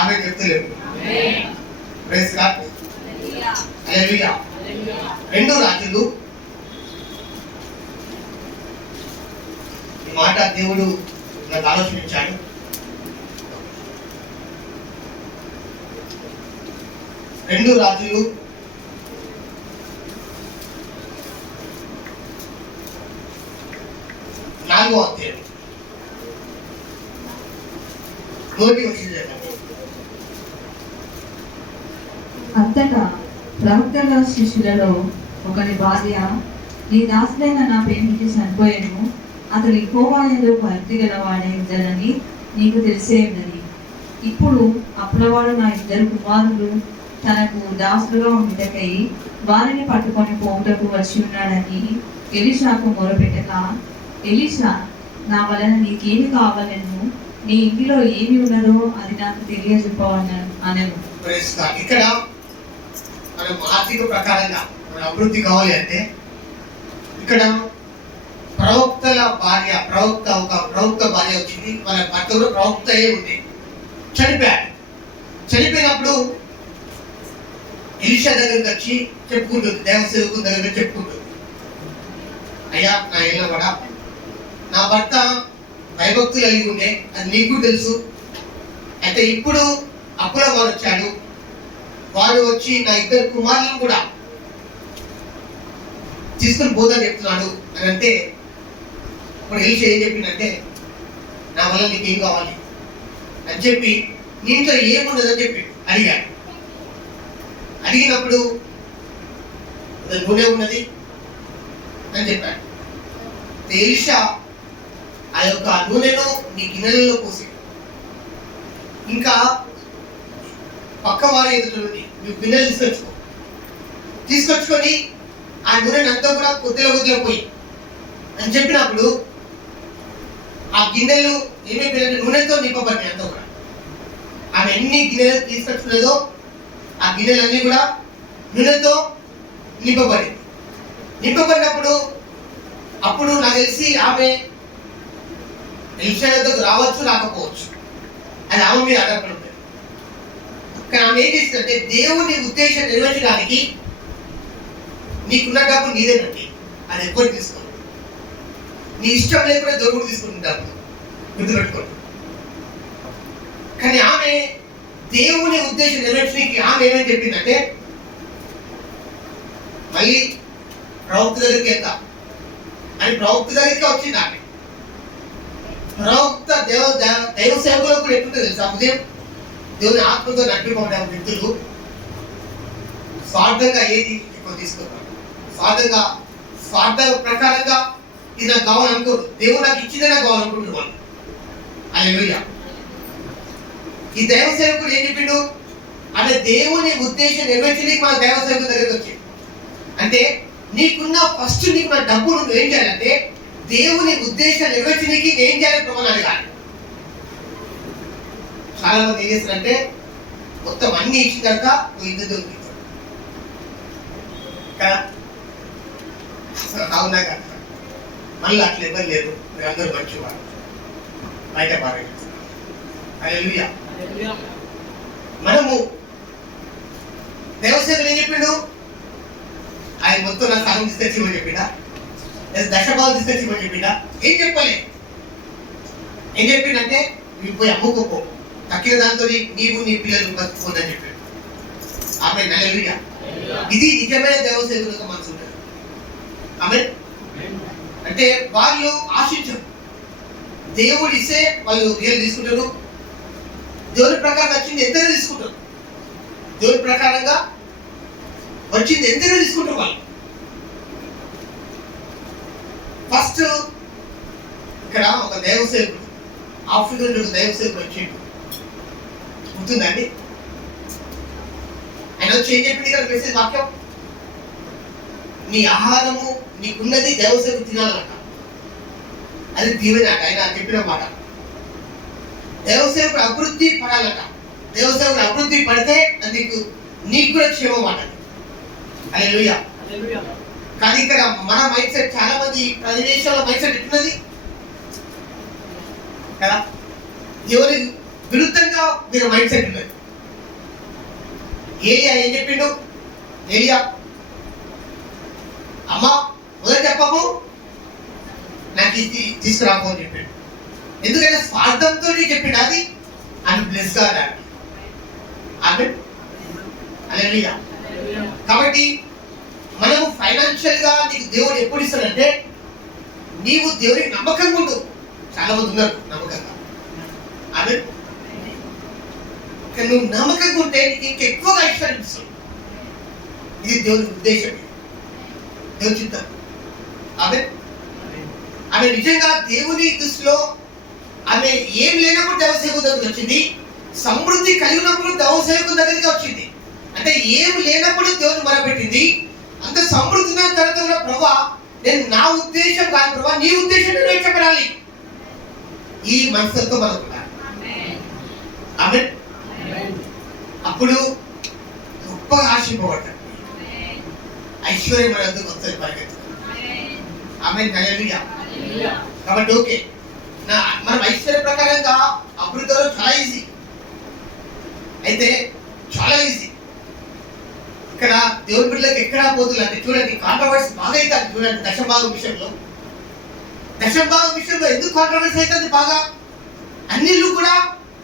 ఆమె చెప్తలేదు. Praise God. హల్లెలూయా. 2 రాజులు ఈ మాట దేవుడు నాకు ఆలోచించాడు. 2 రాజులు 4వ అధ్యాయం 1వ వచనం. అంతటా ప్రవక్తల శిష్యులలో ఒకని భార్య, నీ దాసుడైన నా ప్రేమికి చనిపోయాను, అతడు యెహోవాయందు భక్తి గలవాడే ఉందని నీకు తెలిసే ఉన్నది. ఇప్పుడు అప్పులవాడు నా 2 కుమారులు తనకు దాసులుగా ఉండుటకై వారిని పట్టుకొని పోవుటకు వచ్చి ఉన్నాడని ఎలీషాకు మొరపెట్టగా, ఎలీషా, నా వలన నీకేమి కావాలను, నీ ఇంటిలో ఏమి ఉన్నదో అది నాకు తెలియజెప్పవనెను. ఇక్కడ మనం ఆర్థిక ప్రకారంగా మన అభివృద్ధి కావాలి అంటే ఇక్కడ ప్రవక్తల భార్య, ఒక ప్రవక్త భార్య వచ్చింది. వాళ్ళ భర్త కూడా ప్రవక్తయే ఉంది. చనిపోయాడు. చనిపోయినప్పుడు ఎలీషా దగ్గరికి వచ్చి చెప్పుకుంటుంది, దేవసేవకుల దగ్గర చెప్పుకుంటుంది, అయ్యా నా ఏళ్ళ నా భర్త భయభక్తులు కలిగి ఉండే, అది నీకు తెలుసు. అయితే ఇప్పుడు అప్పుల వాడు వచ్చాడు, వాడు వచ్చి నా 2 కుమారులను కూడా తీసుకుని పోదని చెప్తున్నాడు అని అంటే, ఇప్పుడు ఎలీషా ఏం చెప్పిందంటే, నా వల్ల నీకేం కావాలి అని చెప్పి, నీ ఇంట్లో ఏమున్నదని చెప్పి అడిగాడు. అడిగినప్పుడు నూనె ఉన్నది అని చెప్పాడు. ఎలీషా ఆ యొక్క నూనెను నీ గిన్నెలలో పోసి, ఇంకా పక్క వారి ఎదుటి నుండి నువ్వు గిన్నెలు తీసుకొచ్చుకొని ఆ నూనెను అంతా కూడా కొద్దిగా పోయి అని చెప్పినప్పుడు ఆ గిన్నెలు ఏమైపోయినట్టు నూనెతో నింపబడినాయి. అంతా కూడా ఆమె ఎన్ని గిన్నెలు తీసుకొచ్చుకునేదో ఆ గిన్నెలన్నీ కూడా నూనెతో నింపబడినప్పుడు అప్పుడు నాకు తెలిసి ఆమె ఎలీషా దగ్గరకు రావచ్చు, రాకపోవచ్చు, అది ఆమె మీద ఆధారపడి ఉంటుంది. కానీ ఆమె ఏం చేస్తుందంటే, దేవుని ఉద్దేశం నెరవేర్చడానికి నీకున్న డబ్బు నీదేనండి, అది ఎక్కువ తీసుకోండి. నీ ఇష్టం లేకుండా దొరుకుడు తీసుకుంటుంది డబ్బు, గుర్తుపెట్టుకోండి. కానీ ఆమె దేవుని ఉద్దేశం నెరవేర్చడానికి ఆమె ఏమని చెప్పిందంటే, మళ్ళీ ప్రవక్త దగ్గరికి వెళ్తా అని ప్రవక్త దగ్గరికి వచ్చింది. ఆమె ప్రవక్త దైవ సేవకులకు కూడా ఎట్లుంటుంది తెలుసా, ఉదయం దేవుని ఆత్మతో నడిపిపోయిన వ్యక్తులు స్వార్థంగా ఏది ఎక్కువ తీసుకుంటారు, స్వార్థ ప్రకారంగా ఇది నాకు కావాలనుకోరు, దేవుడు నాకు ఇచ్చిందే నాకు కావాలనుకుంటున్నాను. హల్లెలూయా. ఈ దైవ సేవకుడు ఏం చెప్పిండు అంటే, దేవుని ఉద్దేశం నెరవేర్చడానికి మన దైవ సేవకుల దగ్గరికి వచ్చింది. అంటే నీకున్న ఫస్ట్ నీకున్న డబ్బు నువ్వు ఏం చేయాలంటే, దేవుని ఉద్దేశం నెరవేర్చడానికి ఏం చేయాలి ప్రభు అడగాలి. చాలా మంది ఏం చేస్తారంటే, మొత్తం అన్ని ఇచ్చిన తర్వాత నువ్వు ఇంత దొరికిస్తావు కదా, అవునా కదా, మళ్ళీ అట్లా ఎవరు లేదు, మీరు అందరూ మంచివారు, బయట పారేస్తారు. హల్లెలూయా. మనము దేవసేవకుడు ఏం చెప్పిండు, ఆయన మొత్తం నా సగం తీసుకొచ్చిమని చెప్పిండా, లేదా దశభావం తీసుకొచ్చిమని చెప్పిండా, ఏం చెప్పలే. ఏం చెప్పిండంటే, నువ్వు పోయి అమ్ముకోపో, తక్కిన దాంతో నీవు నీ పిల్లలు బతుకుపోదని చెప్పాడు. ఆమె హల్లెలూయా. ఇది నిజమైన దేవసేవకులకు మనసు ఉంటుంది. ఆమె అంటే వాళ్ళు ఆశించరు, దేవుడు ఇస్తే వాళ్ళు రియల్ తీసుకుంటారు, దేవుని ప్రకారం వచ్చింది ఎంతైనా తీసుకుంటారు, దేవుని ప్రకారంగా వచ్చింది ఎంతైనా తీసుకుంటారు వాళ్ళు. ఫస్ట్ ఇక్కడ ఒక దైవసేవకుడు, ఆఫ్రికా నుండి ఒక దైవసేవకుడు వచ్చిండు, గుర్తుందండి. ఆయన వచ్చి ఏం చెప్పింది ఇక్కడ మెసేజ్ వాక్యం, నీ ఆహారము నీకున్నది దైవసేవకుడు తినాలన్నట, అది దీవెనట. ఆయన చెప్పిన మాట, దైవసేవకుడు అభివృద్ధి పడాలట, దైవసేవకుడు అభివృద్ధి పడితే అది నీకు కూడా క్షేమం మాట. హల్లెలూయా. కానీ ఇక్కడ మన మైండ్ సెట్, చాలా మంది ప్రదేశాల మైండ్ సెట్ ఎట్లున్నది కదా, విరుద్ధంగా మీరు మైండ్ సెట్ ఉన్నది. ఏలియా ఏం చెప్పిండు? ఏలియా అమ్మా మొదటి చెప్పము నాకు ఇది తీసుకురాకు అని చెప్పాడు. ఎందుకంటే స్వార్థంతో చెప్పిండు అది అని బ్లెస్ గా దాన్ని. ఆమేన్. హల్లెలూయా. కాబట్టి మనము ఫైనాన్షియల్ గా నీకు దేవుడు ఎప్పుడు ఇస్తాడంటే నీవు దేవుడికి నమ్మకంగా ఉండు. చాలా మంది ఉన్నారు నమ్మకంగా. ఆమేన్. నువ్వు నమ్మకంగా ఉంటే నీకు ఇంకెక్కువగా ఇస్తాడు. ఇది దేవుని ఉద్దేశం, దేవుని చిత్తం. ఆమె నిజంగా దేవుని దృష్టిలో ఆమె ఏం లేనప్పుడు దేవసేవకు దగ్గరికి వచ్చింది, సమృద్ధి కలిగినప్పుడు దేవసేవకు దగ్గరికి వచ్చింది. అంటే ఏం లేనప్పుడు దేవుని మొరపెట్టింది. అంత సమృద్ధి తర్వాత కూడా ప్రభా నేను నా ఉద్దేశం కాదు ప్రభా నీ ఉద్దేశం నెరవేర్చబడాలి. ఈ మనసుతో మనకు ఆమె అప్పుడు గొప్పగా ఆశింపబడ్డాడు. ఐశ్వర్యం మనకు వస్తుంది పరిగెత్తు. ఆమె హల్లెలూయా. కాబట్టి ఓకే మనం ఐశ్వర్య ప్రకారంగా అభివృద్ధిలో చాలా ఈజీ, అయితే చాలా ఈజీ. ఇక్కడ దేవుని బిడ్డలకు ఎక్కడా పోతుంది అంటే చూడండి కాంట్రవర్సీ బాగా అవుతుంది. చూడండి దశభాగం విషయంలో ఎందుకు కాంట్రవర్సీ అవుతుంది? బాగా అన్నిళ్ళు కూడా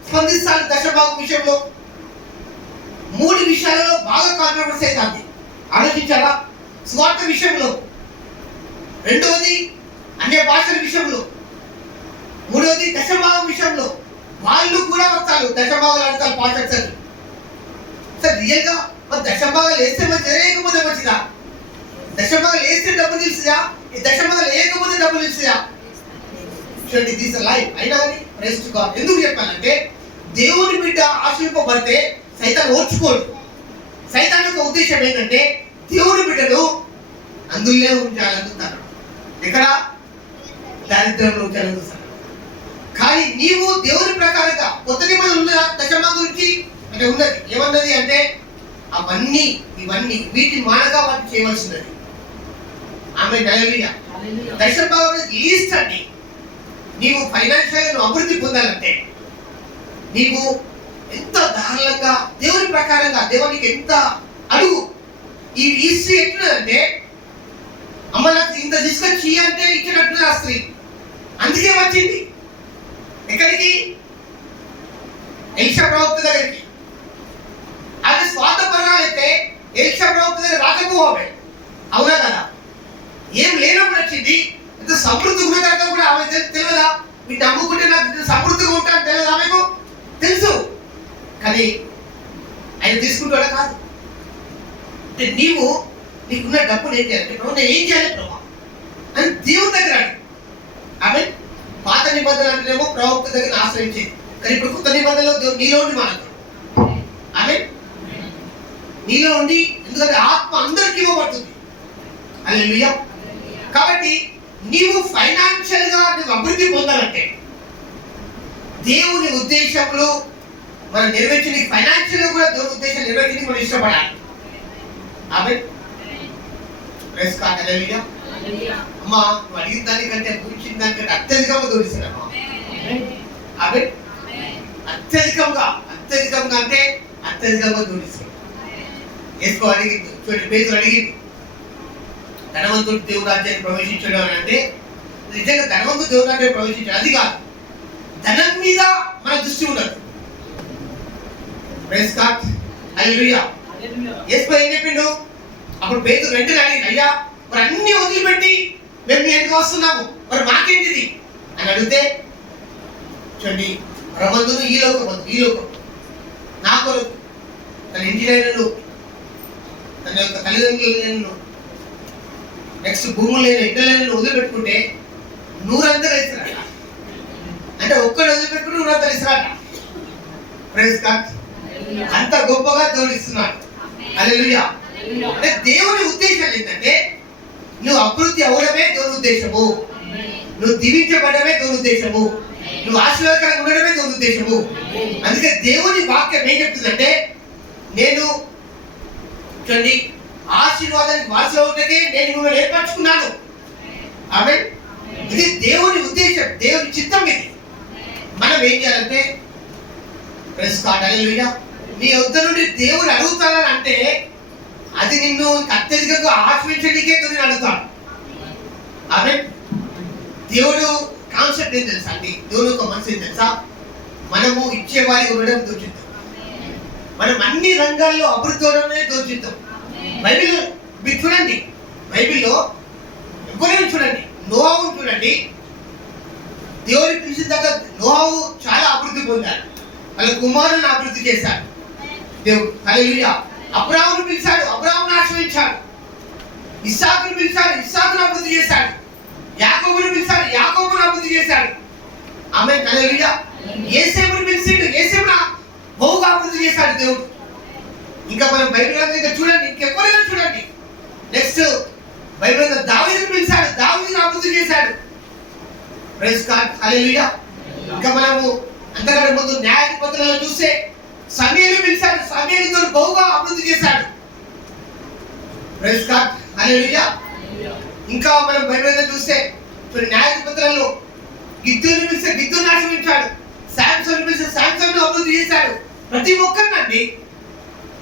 స్పందిస్తారు. దశభాగం విషయంలో 3 విషయాలలో బాగా కాంట్రవర్సీ అవుతుంది. ఆలోచించారా? స్వార్థ విషయంలో, రెండవది అన్య భాషల విషయంలో, మూడవది దశభాగం విషయంలో. వాళ్ళు కూడా వస్తారు దశభాగాలు అడతారు పాస్టర్స్. సార్ రియల్ గా దశభాగాలు వేస్తే మంచిదా లేకపోతే మంచిదా? దశభాగాలు వేస్తే డబ్బులు తెలుసుదా? దశభాగాలు లేకపోతే డబ్బులు తెలుసుదా? చూడండి దిస్ లైఫ్. అయినా కానీ ప్రైజ్ గాడ్. ఎందుకు చెప్పాలంటే దేవుని బిడ్డ ఆశీర్వపడితే సైతాన్ ఓర్చుకోడు. సైతాన్ యొక్క ఉద్దేశం ఏంటంటే దేవుని బిడ్డను అందులో ఉంచాలనుకుంటారు, ఇక్కడ దారిద్ర్యంలో ఉంచాలనుకుంటారు. కానీ నీవు దేవుని ప్రకారంగా కొత్త నిబంధనలు ఉన్నదా దశభాగం గురించి అంటే ఉన్నది. ఏమన్నది అంటే ఇవన్నీ వీటి మానగా వాటిని చేయవలసినది. ఆమె హల్లెలూయా. దశభాగం లీస్ట్ అండి. నీవు ఫైనాన్షియల్ గా అభివృద్ధి పొందాలంటే నీవు ఎంత దారుణంగా దేవుని ప్రకారంగా దేవునికి ఎంత అడుగు. ఈ స్త్రీ ఎట్లున్నదంటే అమ్మ నాకు ఇంత తీసుకొచ్చి అంటే ఇచ్చినట్టున్నది ఆ స్త్రీ. అందుకే వచ్చింది ఎక్కడికి? ఎలీషా ప్రవక్త దగ్గరికి. అది స్వార్థపరాలైతే ఎలీషా ప్రవక్త దగ్గర రాకపోవే, అవునా కదా? ఏం లేనప్పుడు వచ్చింది. ఎంత సమృద్ధి ఉన్న తర్వాత కూడా ఆమె తెలియదా? వీటి నమ్ముకుంటే నాకు సమృద్ధిగా ఉంటాను తెలియదు ఆమెకు? తెలుసు. కానీ ఆయన తీసుకుంటాడా? కాదు. అంటే నీకున్న డబ్బులు ఏం చేయాలంటే ప్రభు నేను ఏం చేయాలి ప్రభా అని దేవుని దగ్గర ఆమె. పాత నిబంధనలు అంటేనేమో ప్రవక్త దగ్గర ఆశ్రయించేది, కానీ ఇప్పుడు కొత్త నిబంధనలో దేవుడు నీలో ఉండి మాట్లాడు. ఆమె నీలో ఉండి, ఎందుకంటే ఆత్మ అందరికి ఇవ్వబడుతుంది. హల్లెలూయా. కాబట్టి నీవు ఫైనాన్షియల్ గా నువ్వు అభివృద్ధి పొందాలంటే దేవుని ఉద్దేశంలో మనం నెరవేర్చి ఫైనాన్షియల్ గా కూడా దేవుని ఉద్దేశం నెరవేర్చి మనం ఇష్టపడాలి. ఆమేన్. Praise God. హల్లెలూయా. అమ్మా నువ్వు అడిగిన దానికంటే గురించిన దానికంటే అత్యధికంగా దూరిస్తున్నాను. ఆమేన్. అత్యధికంగా అంటే అత్యధికంగా దూరిస్తున్నాను. ఏసుకో అడిగింది. చూడండి పేతురు అడిగింది ధనవంతుడు దేవుని రాజ్యాన్ని ప్రవేశించడం అని అంటే నిజంగా ధనవంతుడు దేవుని రాజ్యాన్ని ప్రవేశించాడు అది కాదు, ధనం మీద మన దృష్టి ఉండదు. Praise God. హల్లెలూయా. యేసు ఏం చెప్పిండు? అప్పుడు పేతురు వెంటనే అడిగింది, అయ్యా మరి అన్ని వదిలిపెట్టి మేము మీ ఇంటికి వస్తున్నాము, మరి మాకేంటిది అని అడిగితే చూడండి ప్రబంధులు ఈ లోకం నా కొరకు తన ఇంటినైనను తన యొక్క తల్లిదండ్రులను నెక్స్ట్ భూములు లేని ఇంటర్లను వదిలిపెట్టుకుంటే నూరంతా ఇస్తారట. అంటే ఒక్కడు వదిలిపెట్టుకుంటే నూరంతా ఇస్తారట. Praise God. అంత గొప్పగా దేవుడు ఇస్తున్నాడు. హల్లెలూయా. అంటే దేవుని ఉద్దేశం ఏంటంటే నువ్వు అభివృద్ధి అవ్వడమే దేవుని ఉద్దేశము, నువ్వు దీవించబడమే దేవుని ఉద్దేశము, నువ్వు ఆశీర్వాదకరంగా ఉండడమే దేవుని ఉద్దేశము. అందుకే దేవుని వాక్యం ఏం చెప్తుందంటే నేను చూడండి ఆశీర్వాదానికి వారసుగా ఉండకే నేను మిమ్మల్ని ఏర్పరచుకున్నాను. ఆమేన్. ఇది దేవుని ఉద్దేశం, దేవుని చిత్తం. ఇది మనం ఏం చేయాలంటే ప్రెస్ కార్డ్ హల్లెలూయా. నీ వద్ద నుండి దేవుడు అడుగుతాడని అంటే అది నిన్ను అత్యధికంగా ఆశ్రయించడానికే దేవుడు అడుగుతాడు. ఆమె దేవుడు కాన్సెప్ట్ ఏం తెలుసా అండి? దేవుడు ఒక మనసు ఏం తెలుసా? మనము ఇచ్చేవారి ఉండడం దోచిద్దాం. మనం అన్ని రంగాల్లో అభివృద్ధి అవడమే దోచిద్దాం. బైబిల్ మీరు చూడండి, బైబిల్లో ఎవరైనా చూడండి, నోవాహును చూడండి. దేవుని పిలిచిన తర్వాత నోవాహు చాలా అభివృద్ధి పొందాడు. వాళ్ళ కుమారుని అభివృద్ధి చేశాడు దేవుడు. హల్లెలూయా. అబ్రాహామును పిలిచాడు, అబ్రాహామును ఆశ్రయించాడు. ఇస్సాకును పిలిచాడు, ఇస్సాకును అభివృద్ధి చేశాడు. యాకోబును పిలిచాడు, యాకోబును అభివృద్ధి చేశాడు. ఆమేన్. హల్లెలూయా. యేసేపును పిలిచాడు, యేసేపును బహుగా అభివృద్ధి చేశాడు దేవుడు. ఇంకా మనం బైబిల్ గ్రంథం చూడండి, ఇంకెవరైనా చూడండి. నెక్స్ట్ బైబిల్ గ్రంథం దావీదును పిలిచాడు, దావీదును అభివృద్ధి చేశాడు. Praise God hallelujah. ఇంకా మనము అంతకంటే ముందు న్యాయాధిపతులను చూస్తే సమూయేలును పిలిచాడు, సమూయేలుతో బహుగా అభివృద్ధి చేశాడు. Praise God hallelujah. ఇంకా మనం బైబిల్ చూస్తే న్యాయాధిపతులలో గిద్యోనును పిలిస్తే గిద్యోనును ఆశ్రయించాడు, శాంసోను పిలిస్తే శాంసోను అభివృద్ధి చేశాడు. ప్రతి ఒక్కరినండి.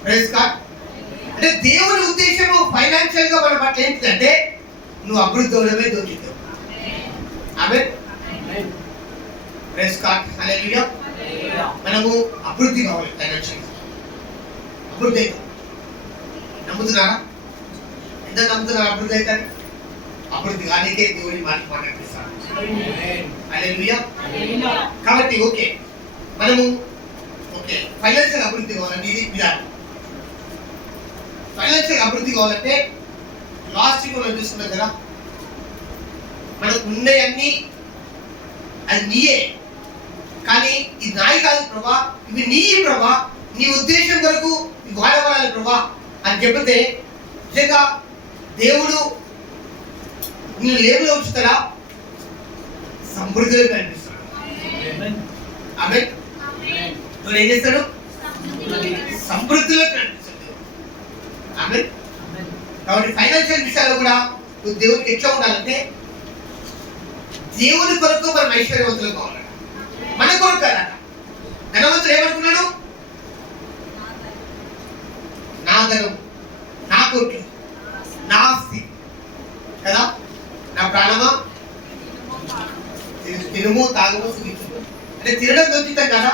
Praise God. అంటే దేవుని ఉద్దేశము ఫైనాన్షియల్ గా మన పట్ల ఏంటంటే నువ్వు అభివృద్ధి అవడమే దోచిద్దాం. ఆమేన్. ప్రైజ్ గాడ్ హల్లెలూయా. మనము అభివృద్ధి కావాలి, ఫైనాన్షియల్ అభివృద్ధి అవుతాం. నమ్ముతున్నారా? ఎంత నమ్ముతున్నారా అభివృద్ధి అవుతారు? అభివృద్ధి కానికే దేవుని మాట్లాడిస్తాడు. హల్లెలూయా. కాబట్టి ఓకే, మనము ఓకే ఫైనాన్షియల్ అభివృద్ధి కావాలంటే ఇది విధానం. ఫైనాన్షియల్ అభివృద్ధి కావాలంటే లాస్ట్ మనం చూస్తున్నాం కదా, మనకు ఉండేవన్నీ అది నీయే, కానీ ఇది నాయి కాదు ప్రభా, ఇవి నీ ప్రభా, నీ ఉద్దేశం వరకు ఇవి వాడబడాలి ప్రభా అని చెబితే నిజంగా దేవుడు నిన్ను లేబులో ఉంచుతాడా? సమృద్ధిలో కనిపిస్తాడు. ఆమేన్. నువ్వు ఏం చేస్తాడు? సమృద్ధిలో కనిపిస్తాడు. ఆమేన్. కాబట్టి ఫైనాన్షియల్ విషయాల్లో కూడా నువ్వు దేవుడికి ఎట్లా ఉండాలంటే దేవుని కొరకు మనం ఐశ్వర్యవంతులు కావాలట. మన కొరకు కదా. ధనవంతుడు ఏమనుకున్నాడు? నా ధనం, నా కోట్లు, నా ఆస్తి కదా, నా ప్రాణమా తినుము తాగుము సుఖించు. అంటే తినడం దోచితం కదా,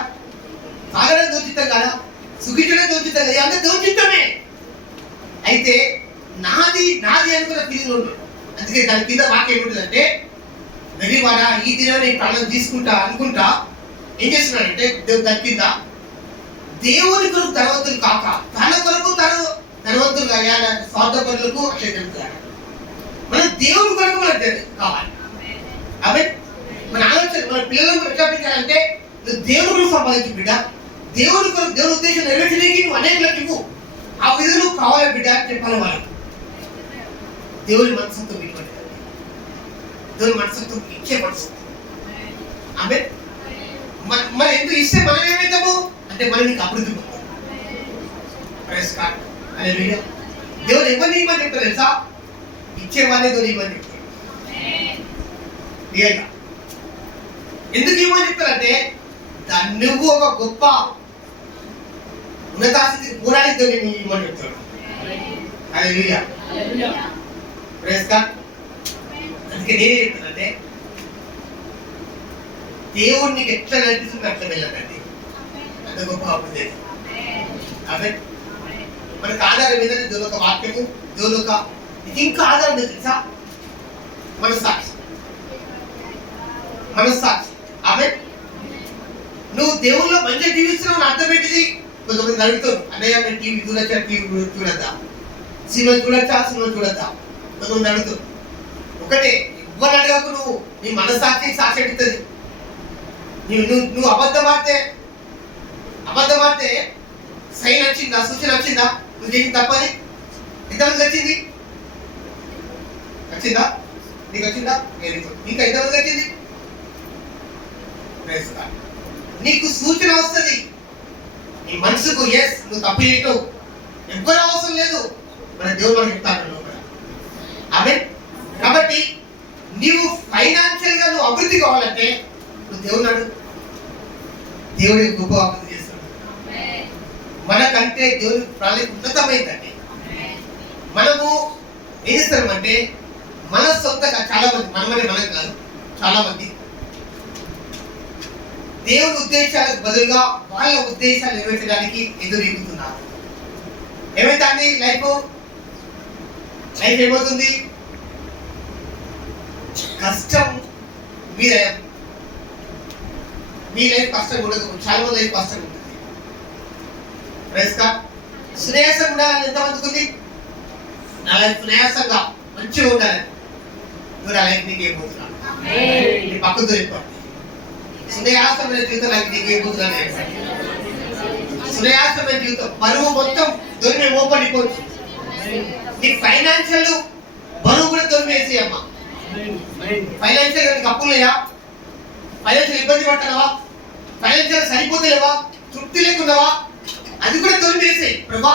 తాగడం దోచితం కదా, సుఖించడం దోచితం కదా, అంత దోచితమే. అయితే నాది నాది అనుకున్న ఫీలింగ్ ఉంటుంది. అందుకే దాని కింద వాక్యం ఏముంటుందంటే వెలివాడ ఈ దినం నేను ప్రాణం తీసుకుంటా అనుకుంటా ఏం చేస్తున్నాడంటే దాని కింద దేవుని కొరకు ధనవంతులు కాక తన కొరకు తను ధనవంతులు అయ్యాల స్వార్థపరులకు అట్లా జరుగుతాడు. మనం దేవుని కొరకు మనకు కావాలి. అవి మన ఆలోచన మన పిల్లలకు ఎట్లా పెట్టాలంటే నువ్వు దేవుని కొరకు సంపాదించు బిడ్డ, దేవుని కొరకు దేవుని ఉద్దేశం నెరవేర్చడానికి నువ్వు అనేకులకు ఇవ్వు. ఆ విధులు కావాలి బిడ్డ అని చెప్పాలి వాళ్ళు. దేవుని మనసుతో ఇటువంటి దేవుని మనసుతో ఇచ్చే మనసు. ఆమె మరి ఎందుకు ఇస్తే మనం ఏమవుతాము అంటే మనం నీకు అభివృద్ధి పొందాం. Praise God hallelujah. దేవుడు ఎవరిని ఇవ్వమని చెప్తారు తెలుసా? ఇచ్చేవాళ్ళే దేవుడు ఇవ్వమని చెప్తారు. క్లియర్గా ఎందుకు ఇవ్వమని చెప్తారంటే నువ్వు ఒక గొప్ప ఉన్నతాస్థితికి పోరాడి దేవుడు ఇవ్వమని చెప్తాడు. హల్లెలూయా. Praise God. అందుకే నేనే చెప్తానంటే దేవుడు నీకు ఎట్లా నడిపిస్తుంది అట్లా వెళ్ళండి. అంత గొప్ప అభివృద్ధి. అదే మనకు ఆధారం ఏంటంటే దేవుని ఒక వాక్యము, దేవుని ఒక ఇంకా ఆధారం తెలుసా? మనస్సాక్షి. మనస్సాక్షి. ఆమె నువ్వు దేవుల్లో మంచిగా జీవిస్తున్నావు అర్థం ఏంటిది? కొంతమంది అడుగుతారు, అన్నయ్య నేను టీవీ చూడొచ్చా, టీవీ చూడద్దా, సినిమా చూడొచ్చా, సినిమా చూడద్దా. కొంతమంది అడుగుతారు. ఒకటే ఇవ్వని అడగకు, నువ్వు నీ మనస్సాక్షి సాక్షి అడుగుతుంది. నువ్వు అబద్ధం ఆడితే సైన్ వచ్చిందా, సూచన వచ్చిందా, నువ్వు చేసి తప్పని ఎంతమందికి వచ్చింది? వచ్చిందా? నీకు వచ్చిందా? నీకు ఎంతమందికి వచ్చింది? నీకు సూచన వస్తుంది నీ మనసుకు, ఎస్ నువ్వు తప్పు చేయటం ఎవ్వరూ అవసరం లేదు, మన దేవుడు మనకు చెప్తాడు. ఆమె కాబట్టి నీవు ఫైనాన్షియల్ గా నువ్వు అభివృద్ధి కావాలంటే నువ్వు దేవుడు నాడు, దేవుడి గొప్ప అభివృద్ధి చేస్తాడు. కంటే దేవుని ప్రణాళిక ఉన్నతమైందండి. మనము ఏం చేస్తామంటే మన సొంతగా చాలా మంది, మనమనే మనం కాదు, చాలా మంది దేవుని ఉద్దేశాలకు బదులుగా వాళ్ళ ఉద్దేశాలు నెరవేర్చడానికి ఎదురెగుతున్నారు. ఏమైందండి లైఫ్ ఏమవుతుంది? కష్టం మీద మీ లైఫ్ కష్టం ఉండదు, చాలా మంది లైఫ్ కష్టం ఉంటుంది. సునాయాసం ఉండాలని ఎంతమందికి ఉంది? నా లైఫ్ సునాయాసంగా మంచిగా ఉండాలని. నువ్వు నా లైఫ్ నీకు ఏమవుతున్నాను నీ పక్కకు చెప్పండి. సునాయాసమైన జీవితం నాకు నీకు ఏమవుతున్నాను. సునాయాసమైన జీవితం బరువు మొత్తం దొరికి మోపడిపోవచ్చు. నీ ఫైనాన్షియల్ బరువు కూడా దొరికేసి అమ్మా. ఫైనాన్షియల్ నీకు అప్పులేయా? ఫైనాన్షియల్ ఇబ్బంది పట్టలేవా? ఫైనాన్షియల్ సరిపోతలేవా? తృప్తి లేకున్నావా? అది కూడా తొలిపేసాయి ప్రభా.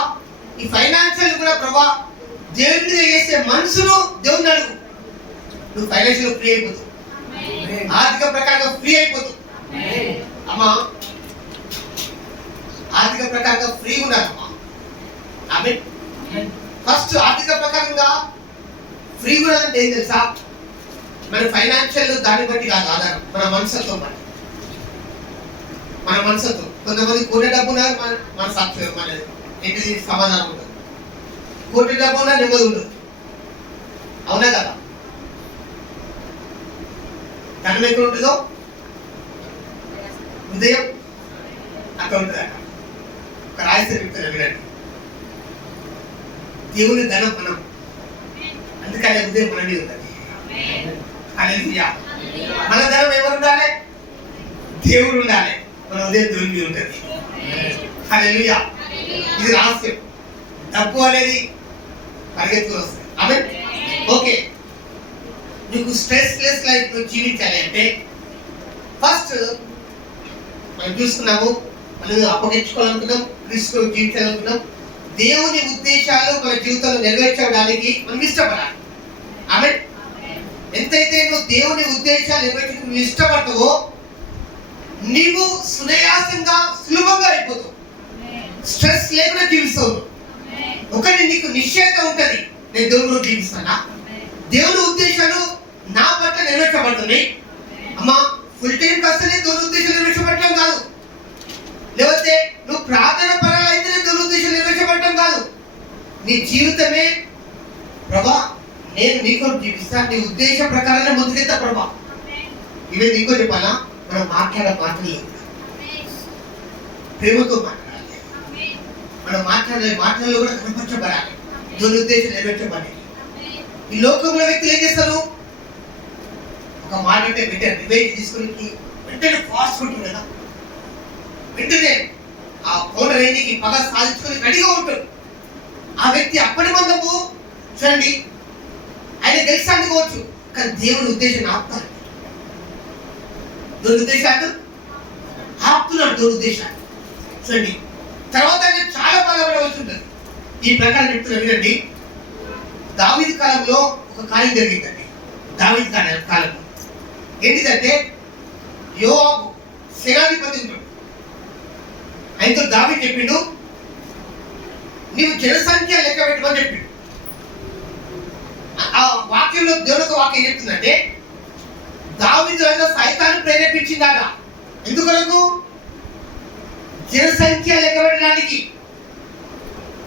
ఈ ఫైనాన్షియల్ కూడా ప్రభా దేవుడి మీద చేసే మనసును దేవుడిని అడుగు. నువ్వు ఫైనాన్షియల్ ఫ్రీ అయిపోతావు, ఆర్థిక ప్రకారంగా ఫ్రీ అయిపోతావు అమ్మా. ఆర్థిక ప్రకారంగా ఫ్రీ ఉండాలమ్మా. ఆమె ఫస్ట్ ఆర్థిక ప్రకారంగా ఫ్రీ ఉండాలంటే ఏం తెలుసా? మన ఫైనాన్షియల్ దాన్ని బట్టి కాదు ఆధారం, మన మనసుతో బట్టి. మన మనసుతో కొంతమంది కోటి డబ్బు ఉన్నారు, మన సాక్షి మన ఏంటిది సమాధానం ఉండదు. కోటి డబ్బు ఉన్నా నెమ్మది ఉండదు. అవునా కదా? ధనం ఎక్కడ ఉంటుందో హృదయం అక్కడ ఉంటుంది. అక్కడ ఒక రాజస్థాన్ చెప్తాను వినండి. దేవుని ధనం మనం, అందుకని హృదయం మన మీద ఉంటుంది. హల్లెలూయా. మన ధనం ఎవరు ఉండాలి? దేవుడు ఉండాలి. మన హృదయం దేవుని మీద ఉంటుంది. హల్లెలూయా. ఇది రహస్యం. డబ్బు అనేది పరిగెత్తుకు వస్తుంది. ఆమె ఓకే. నీకు స్ట్రెస్ లెస్ లైఫ్ జీవించాలి అంటే ఫస్ట్ మనం చూస్తున్నాము, మనం అప్పగించుకోవాలనుకున్నాం, క్రీస్తు జీవించాలనుకున్నాం. దేవుని ఉద్దేశాలు మన జీవితంలో నెరవేర్చడానికి మనం ఇష్టపడాలి. ఆమె ఎంతైతే నువ్వు దేవుని ఉద్దేశాలు నెరవేర్చడానికి నువ్వు ఇష్టపడతావో నీవు సునాయాసంగా సులభంగా అయిపోతావు. స్ట్రెస్ లేకుండా జీవిస్తావు. ఒకటి నీకు నిశ్చయత ఉంటది, నేను దేవుడు జీవిస్తానా, దేవుని ఉద్దేశాలు నా పట్ల నెరవేర్చబడుతున్నాయి. అమ్మా ఫుల్ టైం కష్టనే దేవుని ఉద్దేశాలు నెరవేర్చబడటం కాదు. లేకపోతే నువ్వు ప్రార్థన పరాలు అయితేనే దేవుని ఉద్దేశాలు నెరవేర్చబడటం కాదు. నీ జీవితమే ప్రభా నేను నీకు జీవిస్తా, నీ ఉద్దేశ ప్రకారమే ముందుకెళ్తా ప్రభా. ఇవే నీకో చెప్పాలా? మనం మాట్లాడే మాటలు ప్రేమతో మాట్లాడాలి. మనం మాట్లాడే మాటల్లో కూడా కనపరచబడాలి, దేవుని ఉద్దేశం నెరవేర్చబడాలి. ఈ లోకంలో వ్యక్తులు ఏం చేస్తారు? ఒక మాట అంటే వెంటనే రివైజ్ తీసుకుని వెంటనే ఫాస్ట్ ఫుడ్ కదా, వెంటనే ఆ కోన రేంజికి పగ సాధించుకొని రెడీగా ఉంటాడు. ఆ వ్యక్తి అప్పటి మందము చూడండి, ఆయన తెలిసి అందుకోవచ్చు, కానీ దేవుని ఉద్దేశాన్ని ఆపుతాడు. దేవుని ఉద్దేశాన్ని ఆపుతున్నాడు. దేవుని ఉద్దేశాన్ని చూడండి. తర్వాత ఆయన చాలా బాధపడవలసి ఉంటుంది. ఈ ప్రకారం చెప్తున్నా వినండి. దావీదు కాలంలో ఒక కార్యం జరిగిందండి. దావీదు కాలంలో ఏంటిదంటే యోవాబు సేనాధిపతి ఉంటాడు. ఆయనతో దావీదు చెప్పిండు, నీవు జనసంఖ్య లెక్క పెట్టుకొని చెప్పిండు. ఆ వాక్యంలో దేవుని వాక్యం చెప్తుందంటే దావీదు అయినా సైతాన్ని ప్రేరేపించిందాక ఎందుకొరకు? జనసంఖ్య లెక్క పెట్టడానికి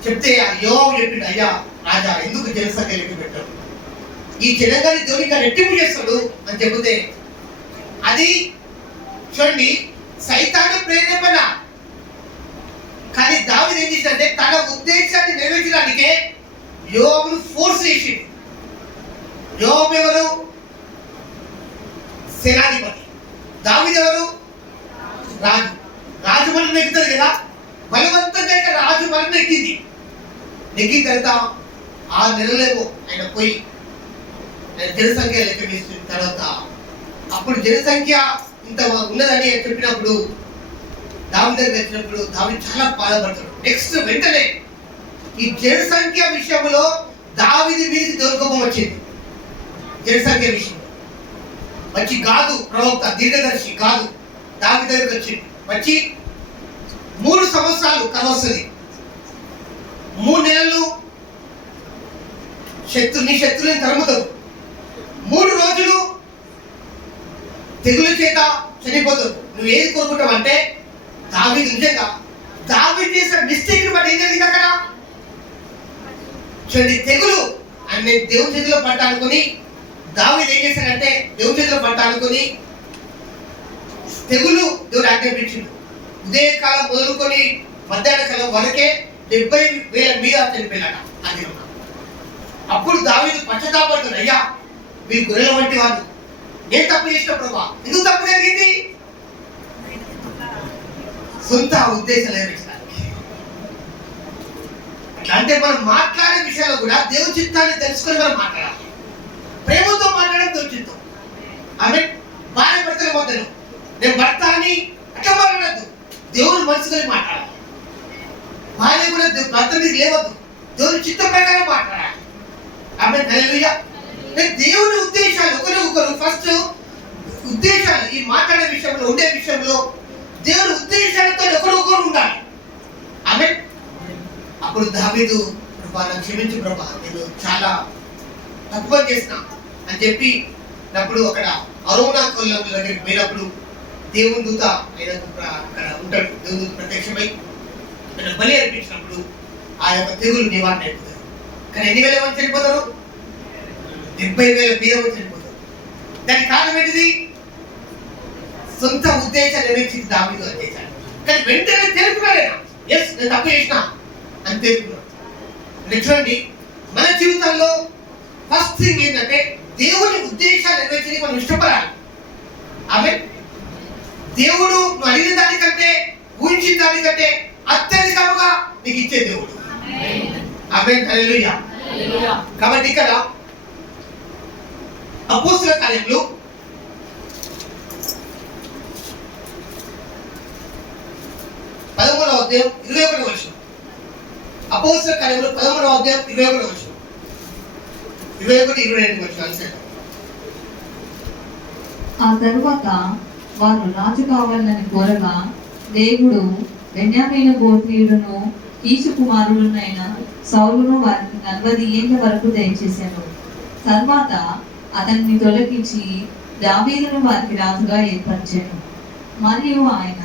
చెప్తే యోవాబు చెప్పిండు, అయ్యా రాజా ఎందుకు జనసంఖ్య లెక్క పెట్టాడు, ఈ జనంగాన్ని దేవుని ఇంకా రెట్టింపు చేస్తాడు అని చెబితే అది చూడండి సైతాను ప్రేరేపణ. కానీ దావీదు ఏం చేశాడంటే తన ఉద్దేశాన్ని నెరవేర్చడానికే యోవాబును ఫోర్స్ చేసిండు. యోవాబు ఎవరు? సేనాధిపతి. దావీదు ఎవరు? రాజు. రాజు మనం నెక్కుతుంది కదా, బలవంతంగా ఇక్కడ రాజు మనం నెక్కింది. నెక్కిన తర్వాత 6 నెలలేమో ఆయన పోయి జనసంఖ్య లెక్క వేసిన తర్వాత అప్పుడు జనసంఖ్య ఇంత ఉన్నదని చెప్పినప్పుడు దావీదు దగ్గర వచ్చినప్పుడు దావీదు చాలా బాధపడతాడు. నెక్స్ట్ వెంటనే ఈ జనసంఖ్య విషయంలో దావీదు మీదకి దేవుని కోపం వచ్చింది. జనసంఖ్య విషయంలో వచ్చి గాదు ప్రవక్త దీర్ఘదర్శి గాదు దావీదు దగ్గరికి వచ్చింది. వచ్చి 3 సంవత్సరాలు కరువు వస్తుంది, నీ శత్రువుని తరుముతావు. 3 రోజులు తెగుల చేత చనిపోతావు. నువ్వు ఏది కోరుకుంటావు అంటే దావీదు నిజంగా దావీదు చేసిన మిస్టేక్ బట్టి ఏం జరిగింది అక్కడ చూడండి. తెగులు అనే దేవుని చేతిలో పట్ట అనుకుని దావీదు ఏం చేశాడంటే దేవుని చేతిలో పట్ట అనుకుని తెగులు దేవుడు ఆజ్ఞాపించిండు. ఉదయకాలం మొదలుకొని మధ్యాహ్న కాలం వరకే 70,000 మీద చనిపోయినాట ఆ దినం. అప్పుడు దావీదు పశ్చాత్తాపడుతున్నాడు, అయ్యా మీరు గొర్రెల వంటి వాళ్ళు, నేను తప్పు చేసిన ప్రభా. ఎందుకు తప్పు జరిగింది? సొంత ఉద్దేశాలు నెరవేర్చడానికి. అట్లా అంటే మనం మాట్లాడే విషయాల్లో కూడా దేవుని చిత్తాన్ని తెలుసుకొని మనం మాట్లాడాలి. ప్రేమతో మాట్లాడడం దేవుని చిత్తం. ఆమె భార్య భర్తల మధ్యలో నేను భర్త అని అట్లా మాట్లాడద్దు, దేవుని మనసుకొని మాట్లాడాలి. భార్య కూడా భర్త మీద లేవద్దు, దేవుని చిత్త ప్రకారం మాట్లాడాలి. ఆమె హల్లెలూయా. దేవుని ఉద్దేశాలు ఒకరు ఫస్ట్ ఉద్దేశాలు ఈ మాట్లాడే విషయంలో ఉండే విషయంలో దేవుని ఉద్దేశాలతో ఒకరు ఉండాలి. ఆమె అప్పుడు దావీదు ప్రభా నాకు క్షమించు ప్రభా, నేను చాలా తప్పు చేసిన అని చెప్పి అప్పుడు అక్కడ అరోనా కొల్లం దగ్గరికి పోయినప్పుడు దేవుని దూత అక్కడ ఉంటాడు. దేవుని దూత ప్రత్యక్షమై అక్కడ బలి అర్పించినప్పుడు ఆ యొక్క తెగులు నివారణ అయిపోతారు. కానీ ఎన్ని వేల మంది చనిపోతారు? 70,000 మీద మంది చనిపోతారు. దానికి కారణం ఏంటిది? సొంత ఉద్దేశాలు నెరవేర్చి దావీదు అని చేశాడు. కానీ వెంటనే తెలుసుకున్నాడైనా ఎస్ నేను తప్పు చేసిన అని తెలుసుకున్నాడు. చూడండి, మన జీవితంలో ఫస్ట్ థింగ్ ఏంటంటే దేవుని ఉద్దేశాలు నెరవేర్చి మనం ఇష్టపడాలి. ఆమె దేవుడు నువ్వు అడిగిన దానికంటే ఊహించిన దానికంటే అత్యధికముగా నీకు ఇచ్చే దేవుడు. ఆమేన్ హల్లెలూయా. కాబట్టి ఇక్కడ అపోస్తలుల కార్యములు 13వ అధ్యాయం 21వ వచనం. అపోస్తలుల కార్యములు 13వ అధ్యాయం 21వ వచనం. 21-22 వచనాలు. ఆ తరువాత వారు రాజు కావాలని కోరగా దేవుడు బెన్యామీను గోత్రీయుడును కీషు కుమారుడునైన సౌలును వారికి 40 ఏళ్ల వరకు దయచేశాను. తర్వాత అతన్ని తొలగించి దావీదును వారికి రాజుగా ఏర్పరిచాను. మరియు ఆయన,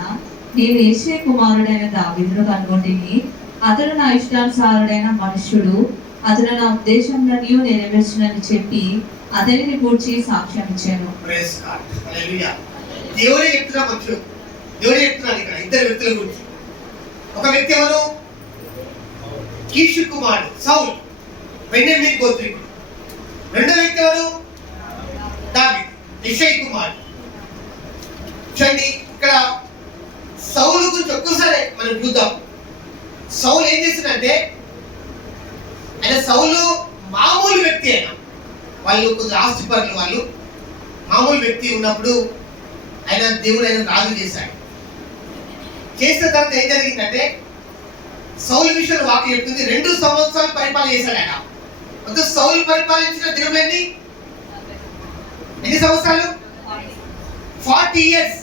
నేను యెషే కుమారుడైన దావీదును కనుగొంటిని, అతడు నా ఇష్టానుసారుడైన మనుష్యుడు, అతడు నా ఉద్దేశంలో నెరవేర్చునని చెప్పి అతనిని గూర్చి సాక్ష్యం ఇచ్చాను. దేవుడే చెప్తున్నా మనుషులు, దేవుడే చెప్తున్నాడు ఇక్కడ 2 వ్యక్తుల గురించి. ఒక వ్యక్తి ఎవరు? కీషు కుమారుడు సౌలు, బెన్యామీను గోత్రీయుడు. రెండో వ్యక్తి ఎవరు? దావీదు, యెషై కుమారుడు. చూడండి, ఇక్కడ సౌలు గురించి ఒక్కసారి మనం చూద్దాం. సౌలు ఏం చేసిందంటే, ఆయన సౌలు మామూలు వ్యక్తి అయినా, వాళ్ళు కొంచెం ఆస్తిపరులు, వాళ్ళు మామూలు వ్యక్తి ఉన్నప్పుడు ఆయన దేవుడు ఆయన రాజు చేశాడు. చేసిన తర్వాత ఏం జరిగిందంటే, సౌలు విషయంలో వాక్యం చెప్తుంది 2 సంవత్సరాలు పరిపాలన చేశాడు ఆయన. మొత్తం సౌలు పరిపాలించిన దినములన్నీ ఎన్ని సంవత్సరాలు? 40 years.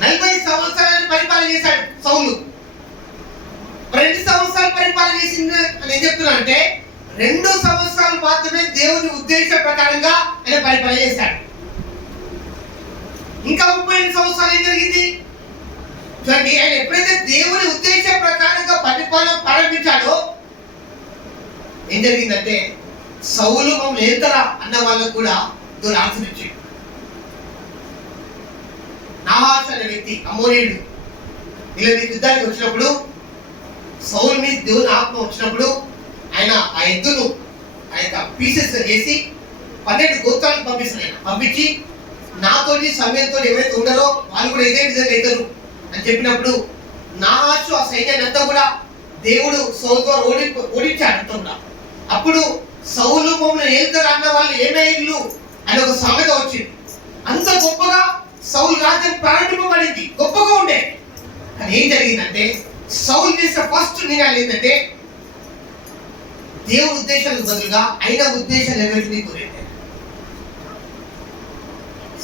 40 సంవత్సరాలు పరిపాలన చేశాడు సౌలు. 2 సంవత్సరాలు పరిపాలన చేసింది అని ఏం చెప్తున్నానంటే, 2 సంవత్సరాలు మాత్రమే దేవుని ఉద్దేశ ప్రకారంగా ఆయన పరిపాలన చేశాడు. ఇంకా 38 సంవత్సరాలు ఏం జరిగింది చూడండి. ఆయన ఎప్పుడైతే దేవుని ఉద్దేశ ప్రకారంగా పరిపాలన ప్రారంభించాడో ఏం జరిగిందంటే, సౌలు మమ్మల్ని ఏతరా అన్న వాళ్ళకు కూడా దేవుడు ఆన్సర్ ఇచ్చాడు. నాహాషు అనే వ్యక్తి అమోరీయుడు వీళ్ళ మీద యుద్ధానికి వచ్చినప్పుడు, సౌలు మీద దేవుని ఆత్మ వచ్చినప్పుడు ఆయన ఆ ఎద్దును ఆ యొక్క పీసెస్ చేసి 12 గోత్రాలకు పంపిస్తాడు. ఆయన పంపించి నాతోటి సమయంతో ఎవరైతే ఉన్నారో వాళ్ళు కూడా ఇదే విధంగా అవుతారు అని చెప్పినప్పుడు, నాహాషు ఆ సైన్యాన్ని అంతా కూడా దేవుడు సౌలు ద్వారా ఓడించాడు అంతా కూడా. అప్పుడు సౌలు మమ్మల్ని ఏలుతారు అన్న వాళ్ళు ఏమైళ్ళు అని ఒక సామెత వచ్చింది. అంత గొప్పగా సౌలు రాజ్యం ప్రారంభింపబడింది, గొప్పగా ఉండే. కానీ ఏం జరిగిందంటే, సౌలు చేసిన ఫస్ట్ నిర్ణయాలు ఏంటంటే, దేవుని ఉద్దేశాలకు బదులుగా అయిన ఉద్దేశాలు ఎవరికి కోరేది.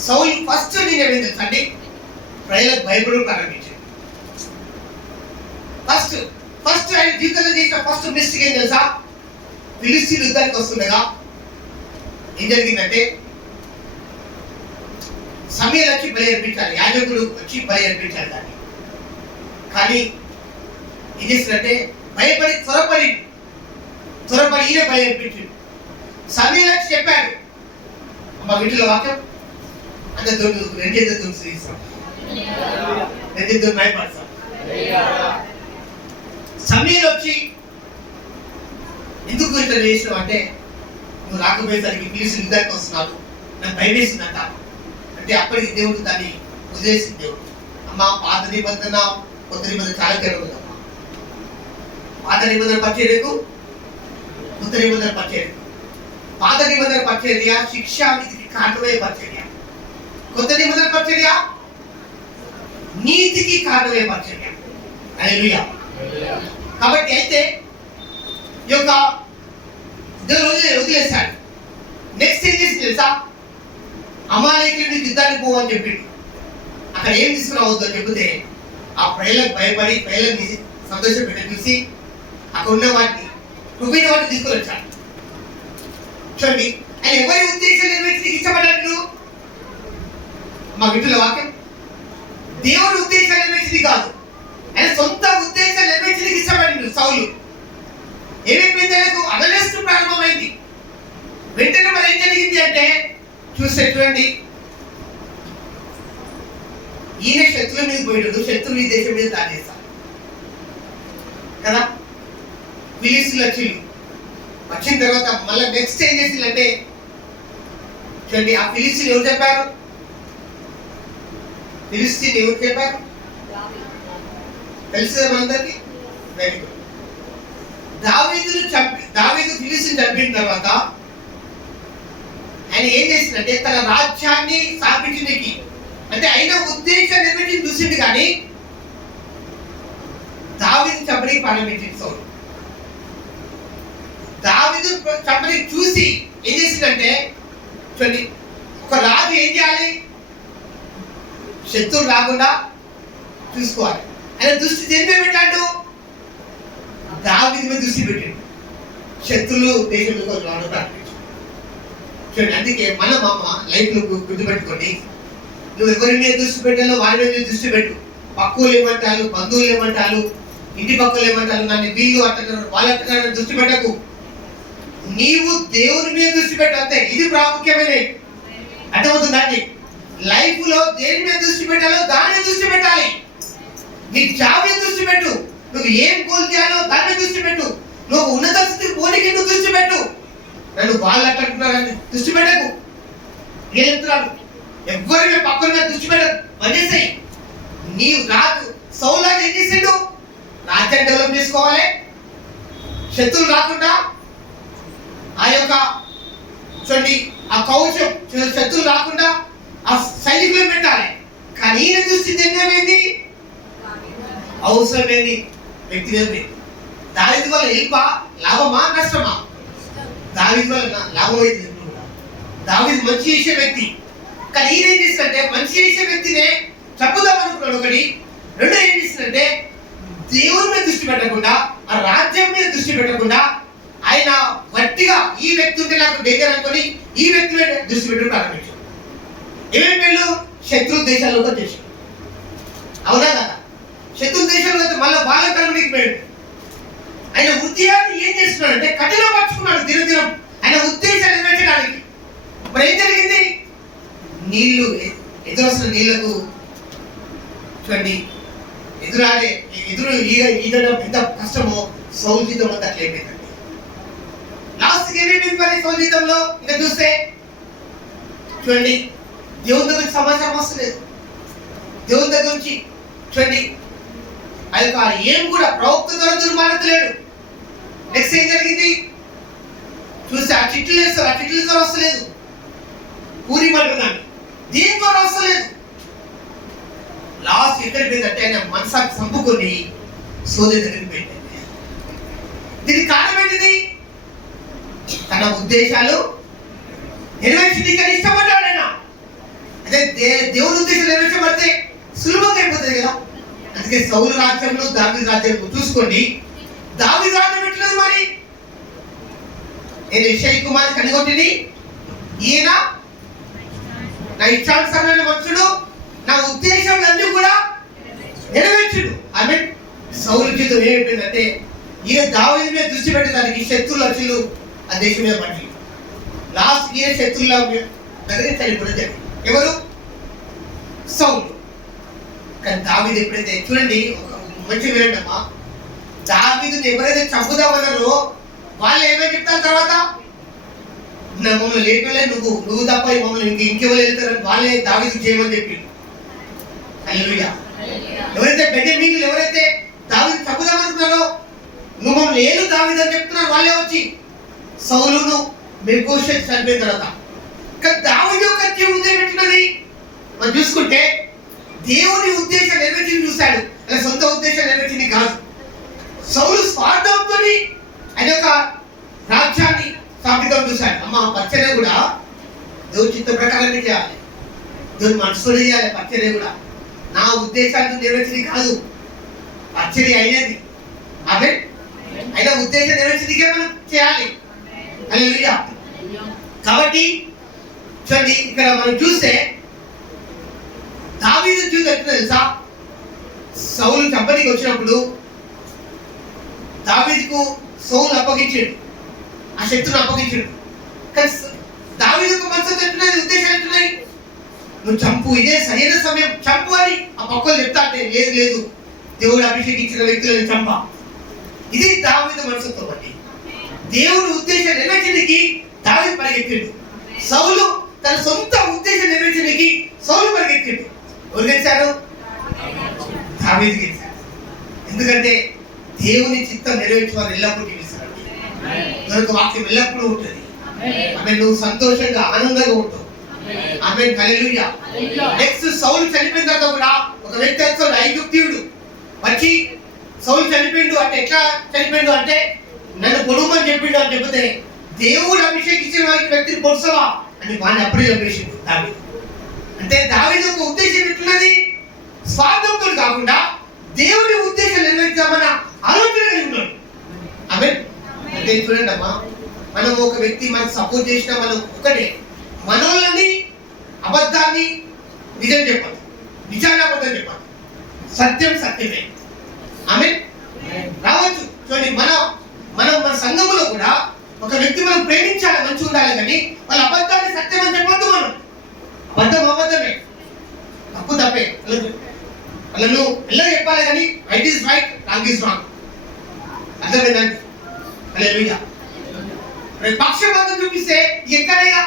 సౌలు ఫస్ట్ నిర్ణయం ఏం తెలుసండి? ప్రజలకు భయపడడం ప్రారంభించాడు. ఫస్ట్ ఆయన జీవితంలో చేసిన ఫస్ట్ మిస్టేక్ ఏం తెలుసా? ఫిలిస్తీన్లు యుద్ధానికి వస్తుండగా ఏం జరిగిందంటే సమూయేలు వచ్చి బలి అర్పించాలి, యాజకుడు వచ్చి బలి అర్పించాలి దాన్ని. కానీ ఏం చేసిందంటే భయపడి త్వరపడి ఈయన బలి అర్పించాడు. సమూయేలు వచ్చి చెప్పాడు, మా వీటిలో వాక్యం అందరూ రెండేదో శ్రీస్తాం రెండేదో భయపడతాం. సమూయేలు వచ్చి ఎందుకు ఇట్లా చేసినావు అంటే, నువ్వు రాకపోయేసరికి ఫిలిస్తీన్లు యుద్ధానికి వస్తున్నాడు, నాకు భయం వేసిందంట అంటే అప్పటికి దేవుడు దాన్ని వదిలేసింది. దేవుడు అమ్మ పాత నిబంధన కొత్త నిబంధన చాలా తేడా ఉందమ్మా. పాత నిబంధన పరిచర్యకు కొత్త నిబంధన పరిచర్యకు. పాత నిబంధన పరిచర్య శిక్షా విధికి కారణమయ్యే పరిచర్య, కొత్త నిబంధన పరిచర్య నీతికి కారణమయ్యే పరిచర్య. హల్లెలూయా. కాబట్టి అయితే ఈ యొక్క దేవుడు వదిలేశాడు. నెక్స్ట్ ఏం చేసి తెలుసా, అమాలేకీయుడి యుద్ధానికి పోవని చెప్పిండు. అక్కడ ఏం తీసుకురావద్దు అని చెప్తే ఆ ప్రజలకు భయపడి ప్రజలని సంతోషపెట్టి చూసి అక్కడ ఉన్న వాటిని రుబిన వాటిని తీసుకొని వచ్చాడు. చూడండి, ఆయన ఎవరి ఉద్దేశం నెరవేర్చి ఇష్టపడ్డాడు. మా వీటిలో వాక్యం దేవుడి ఉద్దేశం నెరవేర్చింది కాదు, ఆయన సొంత ఉద్దేశం నెరవేర్చి ఇష్టపడిండు. సౌలు ఏమైపోయింది, ఆయనకు అగలేస్తూ ప్రారంభమైంది. వెంటనే మరి ఏం జరిగింది అంటే చూస్తే చూడండి, ఈయన శత్రువుల మీద పోయాడు, శత్రువులు ఈ దేశం మీద దాడి చేశారు కదా. ఫిలిస్తీన్లు వచ్చిన తర్వాత మళ్ళీ నెక్స్ట్ ఏం చేసిందంటే చూడండి, ఆ ఫిలిస్తీన్లు ఎవరు చెప్పారు, ఫిలిస్తీన్ ఎవరు చెప్పారు తెలుసు మనందరికి. Very good. దావీదు ఫిలిస్తీన్ చంపిన తర్వాత ఆయన ఏం చేసిందంటే తన రాజ్యాన్ని స్థాపించడానికి అంటే అయిన ఉద్దేశం నిర్మించి చూసింది. కానీ దావీదు చంపడానికి ప్రారంభించింది సౌలు. దావీదు చంపడానికి చూసి ఏం చేసిందంటే చూడండి, ఒక రాజు ఏం చేయాలి, శత్రువులు రాకుండా చూసుకోవాలి. ఆయన దృష్టి దేని మీద పెట్టాడు, దావీదు మీద దృష్టి పెట్టాడు. శత్రువులు దేశంలో రావడం ప్రారంభించాడు. చూడండి, అందుకే మనం అమ్మ లైఫ్ లో గుర్తుపెట్టుకోండి, నువ్వు ఎవరి మీద దృష్టి పెట్టాలో వారి మీద దృష్టి పెట్టు. పక్కులు ఏమంటారు, బంధువులు ఏమంటారు, ఇంటి పక్కలు ఏమంటారు, నన్ను వీళ్ళు అంటున్నారు వాళ్ళు అంటున్నారు దృష్టి పెట్టకు. నీవు దేవుని మీద దృష్టి పెట్టు అంతే. ఇది ప్రాముఖ్యమైనది. అర్థమవుతుందండి. లైఫ్ లో దేని మీద దృష్టి పెట్టాలో దాని మీద దృష్టి పెట్టాలి. నీ జాబ్ మీద దృష్టి పెట్టు, నువ్వు ఏం గోల్ చేయాలో దాని మీద దృష్టి పెట్టు, నువ్వు ఉన్నత స్థితికి పోనీకి నువ్వు దృష్టి పెట్టు. నన్ను వాళ్ళు అంటున్నారని దృష్టి పెట్టకు. ఏం చెప్తున్నాడు, ఎవరి మీద పక్కన మీద దృష్టి పెట్టదు, పనిచేసాయి. నీవు రాదు సౌలాన్ని ఏం చేసిండు, రాజ్యాన్ని డెవలప్ చేసుకోవాలి, శత్రువులు రాకుండా ఆ యొక్క చూడండి ఆ కౌశం శత్రువులు రాకుండా ఆ సైనికులు పెట్టాలి. కానీ ఈయన దృష్టి ఏమైంది, అవసరమేది వ్యక్తి మీద. దావీదు వల్ల హెల్ప్ లాభమా నష్టమా, దావీదు వల్ల లాభం అయితే. దావీదు మంచి చేసే వ్యక్తి, కానీ ఈయన ఏం చేసిందంటే మంచి చేసే వ్యక్తినే చంపుదాం అనుకున్నాడు ఒకటి. రెండో ఏం చేసిందంటే దేవుని మీద దృష్టి పెట్టకుండా ఆ రాజ్యం మీద దృష్టి పెట్టకుండా ఆయన వట్టిగా ఈ వ్యక్తి ఉంటే నాకు దగ్గర అనుకొని ఈ వ్యక్తి మీద దృష్టి పెట్టడం ప్రారంభించాడు. ఏమేమి వీళ్ళు శత్రు దేశాల్లో చేశాడు. అవునా కదా, శత్రు దేశాల్లో మళ్ళీ వాళ్ళ తరపునికి పోయాడు. ఆయన ఉద్యోగాన్ని ఏం చేస్తున్నాడంటే కఠినపరుచుకున్నాడు దినదినం ఆయన ఉద్దేశాలు నెరవేర్చడానికి. మరి ఏం జరిగింది, నీళ్లు ఎదురొస్తున్న నీళ్లకు చూడండి ఎదురు ఈదడం ఎంత కష్టమో సౌలు జీతం అంతా అట్లయిపోయిందండి. లాస్ట్కి ఏమేమి మరి సౌలు జీతంలో ఇంకా చూస్తే చూడండి, దేవుని దగ్గర నుంచి సమాచారం వస్తలేదు. దేవుని దగ్గర నుంచి చూడండి ఆ యొక్క ఏం కూడా ప్రవక్త ద్వారా దుర్మార్గలేడు. నెక్స్ట్ ఏం జరిగింది చూస్తే ఆ చిట్లు వేస్తారు, ఆ చిట్ల ద్వారా వస్తలేదు. పూరి పట్టున్నాను దీని ద్వారా వస్తలేదు. లాస్ట్ ఎక్కడికి పోయిందంటే ఆయన మనసాకి చంపుకొని సోదరి దగ్గరికి పోయింది. దీనికి కారణం ఏంటిది, తన ఉద్దేశాలు నెరవేర్చడానికి ఇష్టపడ్డాడు ఆయన. అదే దేవుని ఉద్దేశం నెరవేర్చబడితే సులభంగా అయిపోతుంది కదా. అందుకే సౌలు రాజ్యంలో దావీదు రాజ్యం చూసుకోండి. దావీదు రాజ్యం ఎట్లేదు, మరి నేను యెషయి కుమారుని కనిగొట్టిని, ఈయన నా ఇష్టానుసారమైన మనుషుడు, నా ఉద్దేశంలన్నీ కూడా నెరవేర్చుడు. ఆమె సౌలు జీవితం ఏమైపోయిందంటే ఈయన దావీదు మీద దృష్టి పెట్టడానికి శత్రువులు వచ్చి ఆ దేశం మీద పడి లాస్ట్ ఈయన శత్రువుల దగ్గర చనిపోవడం జరిగింది. ఎవరు? సౌలు. కానీ దావీదు ఎప్పుడైతే చూడండి, ఒక మంచి వినండమ్మా, దావీదుని ఎవరైతే చంపుదామన్నారో వాళ్ళు ఏమని చెప్తారు తర్వాత, మమ్మల్ని లేపలే, నువ్వు తప్ప మమ్మల్ని ఇంకెవరు వెళ్తారని వాళ్ళే దావీదు చేయమని చెప్పిండు. హల్లెలూయా. ఎవరైతే బెన్యామీనీయులు ఎవరైతే దావీదు చంపుదామనుకున్నారో నువ్వు మమ్మల్ని ఏలు దావీదు అని చెప్తున్నారు, వాళ్ళే వచ్చి సౌలును మెఫీబోషెత్ చనిపోయిన తర్వాత. కానీ దావీదు యొక్క జీవితం ఉద్దేశం ఎట్లున్నది మనం చూసుకుంటే, దేవుని ఉద్దేశం నెరవేర్చింది చూశాడు, అలా సొంత ఉద్దేశం నెరవేర్చింది కాదు. సౌలు స్వార్థంతో ఆయన యొక్క రాజ్యాన్ని స్థాపితం చూశాడు. అమ్మ పరిచర్య కూడా దేవుని చిత్త ప్రకారమే చేయాలి, దేవుని మనసులో చేయాలి. పరిచర్య కూడా నా ఉద్దేశాన్ని నెరవేర్చింది కాదు, పరిచర్య అయినది. ఆమె అయినా ఉద్దేశం నెరవేర్చిందికే మనం చేయాలి. హల్లెలూయా. కాబట్టి చూడండి, ఇక్కడ మనం చూస్తే దావీదు జీవితం ఎట్లా తెలుసా? సౌలు చంపడానికి వచ్చినప్పుడు దావీదుకు సౌలు అప్పగించాడు, ఆ శక్తిని అప్పగించాడు. కానీ దావీదుకు మనసు ఎట్లున్నది, ఉద్దేశాలు ఎట్లున్నాయి? నువ్వు చంపు, ఇదే సరైన సమయం, చంపు అని ఆ పక్కలు చెప్తా అంటే లేదు దేవుడు అభిషేకించిన వ్యక్తులను చంప. ఇది దావీదు మనసుతో బట్టి దేవుని ఉద్దేశం నెరవేర్చడానికి దావీదు పరిగెత్తిండు. సౌలు తన సొంత ఉద్దేశం నెరవేర్చడానికి సౌలు పరిగెత్తిండు. ఎవరు గెలిచారు? దావీదు గెలిచాడు. ఎందుకంటే దేవుని చిత్తం నెరవేర్చే వారు ఎల్లప్పుడూ గెలుస్తారు. కనుక వాక్యం ఎల్లప్పుడూ ఉంటుంది. ఆమె నువ్వు సంతోషంగా ఆనందంగా ఉంటావు. ఆమె హల్లెలూయా. నెక్స్ట్ సౌలు చనిపోయిన తర్వాత కూడా ఒక వ్యక్తి వచ్చాడు, ఐగుప్తీయుడు వచ్చి సౌలు చనిపోయిండు అంటే ఎట్లా చనిపోయిండు అంటే నన్ను పొడుమని చెప్పిండు అని చెప్తే దేవుడు అభిషేకించిన వ్యక్తిని పొడుసవా అని వాడిని అప్పుడే చంపేసిండు దావీదు. అంటే దావీదు ఒక ఉద్దేశం ఎట్లున్నది? స్వార్థంతో కాకుండా దేవుని ఉద్దేశం నెరవేర్చామన్న ఆలోచన కలిగి ఉన్నాడు. ఆమె అంటే చూడండి అమ్మా, మనం ఒక వ్యక్తి మనకు సపోర్ట్ చేసినా మనం ఒకటే, మనోళ్ళని అబద్ధాన్ని నిజం చెప్పాలి, నిజాన్ని అబద్ధం చెప్పాలి, సత్యం సత్యమే. ఆమె రావచ్చు. చూడండి, మన సంఘములో కూడా ఒక వ్యక్తి మనం ప్రేమించాలి, మంచిగా ఉండాలి, కానీ వాళ్ళ అబద్ధాన్ని సత్యం అని చెప్పొద్దు. మనం అబద్ధమే, తప్పు తప్పే, వాళ్ళను ఎలా చెప్పాలి, కానీ right is right, wrong is wrong. అర్థమైందండి? హల్లెలూయా. పక్షపాతం చూపిస్తే ఎక్కడైనా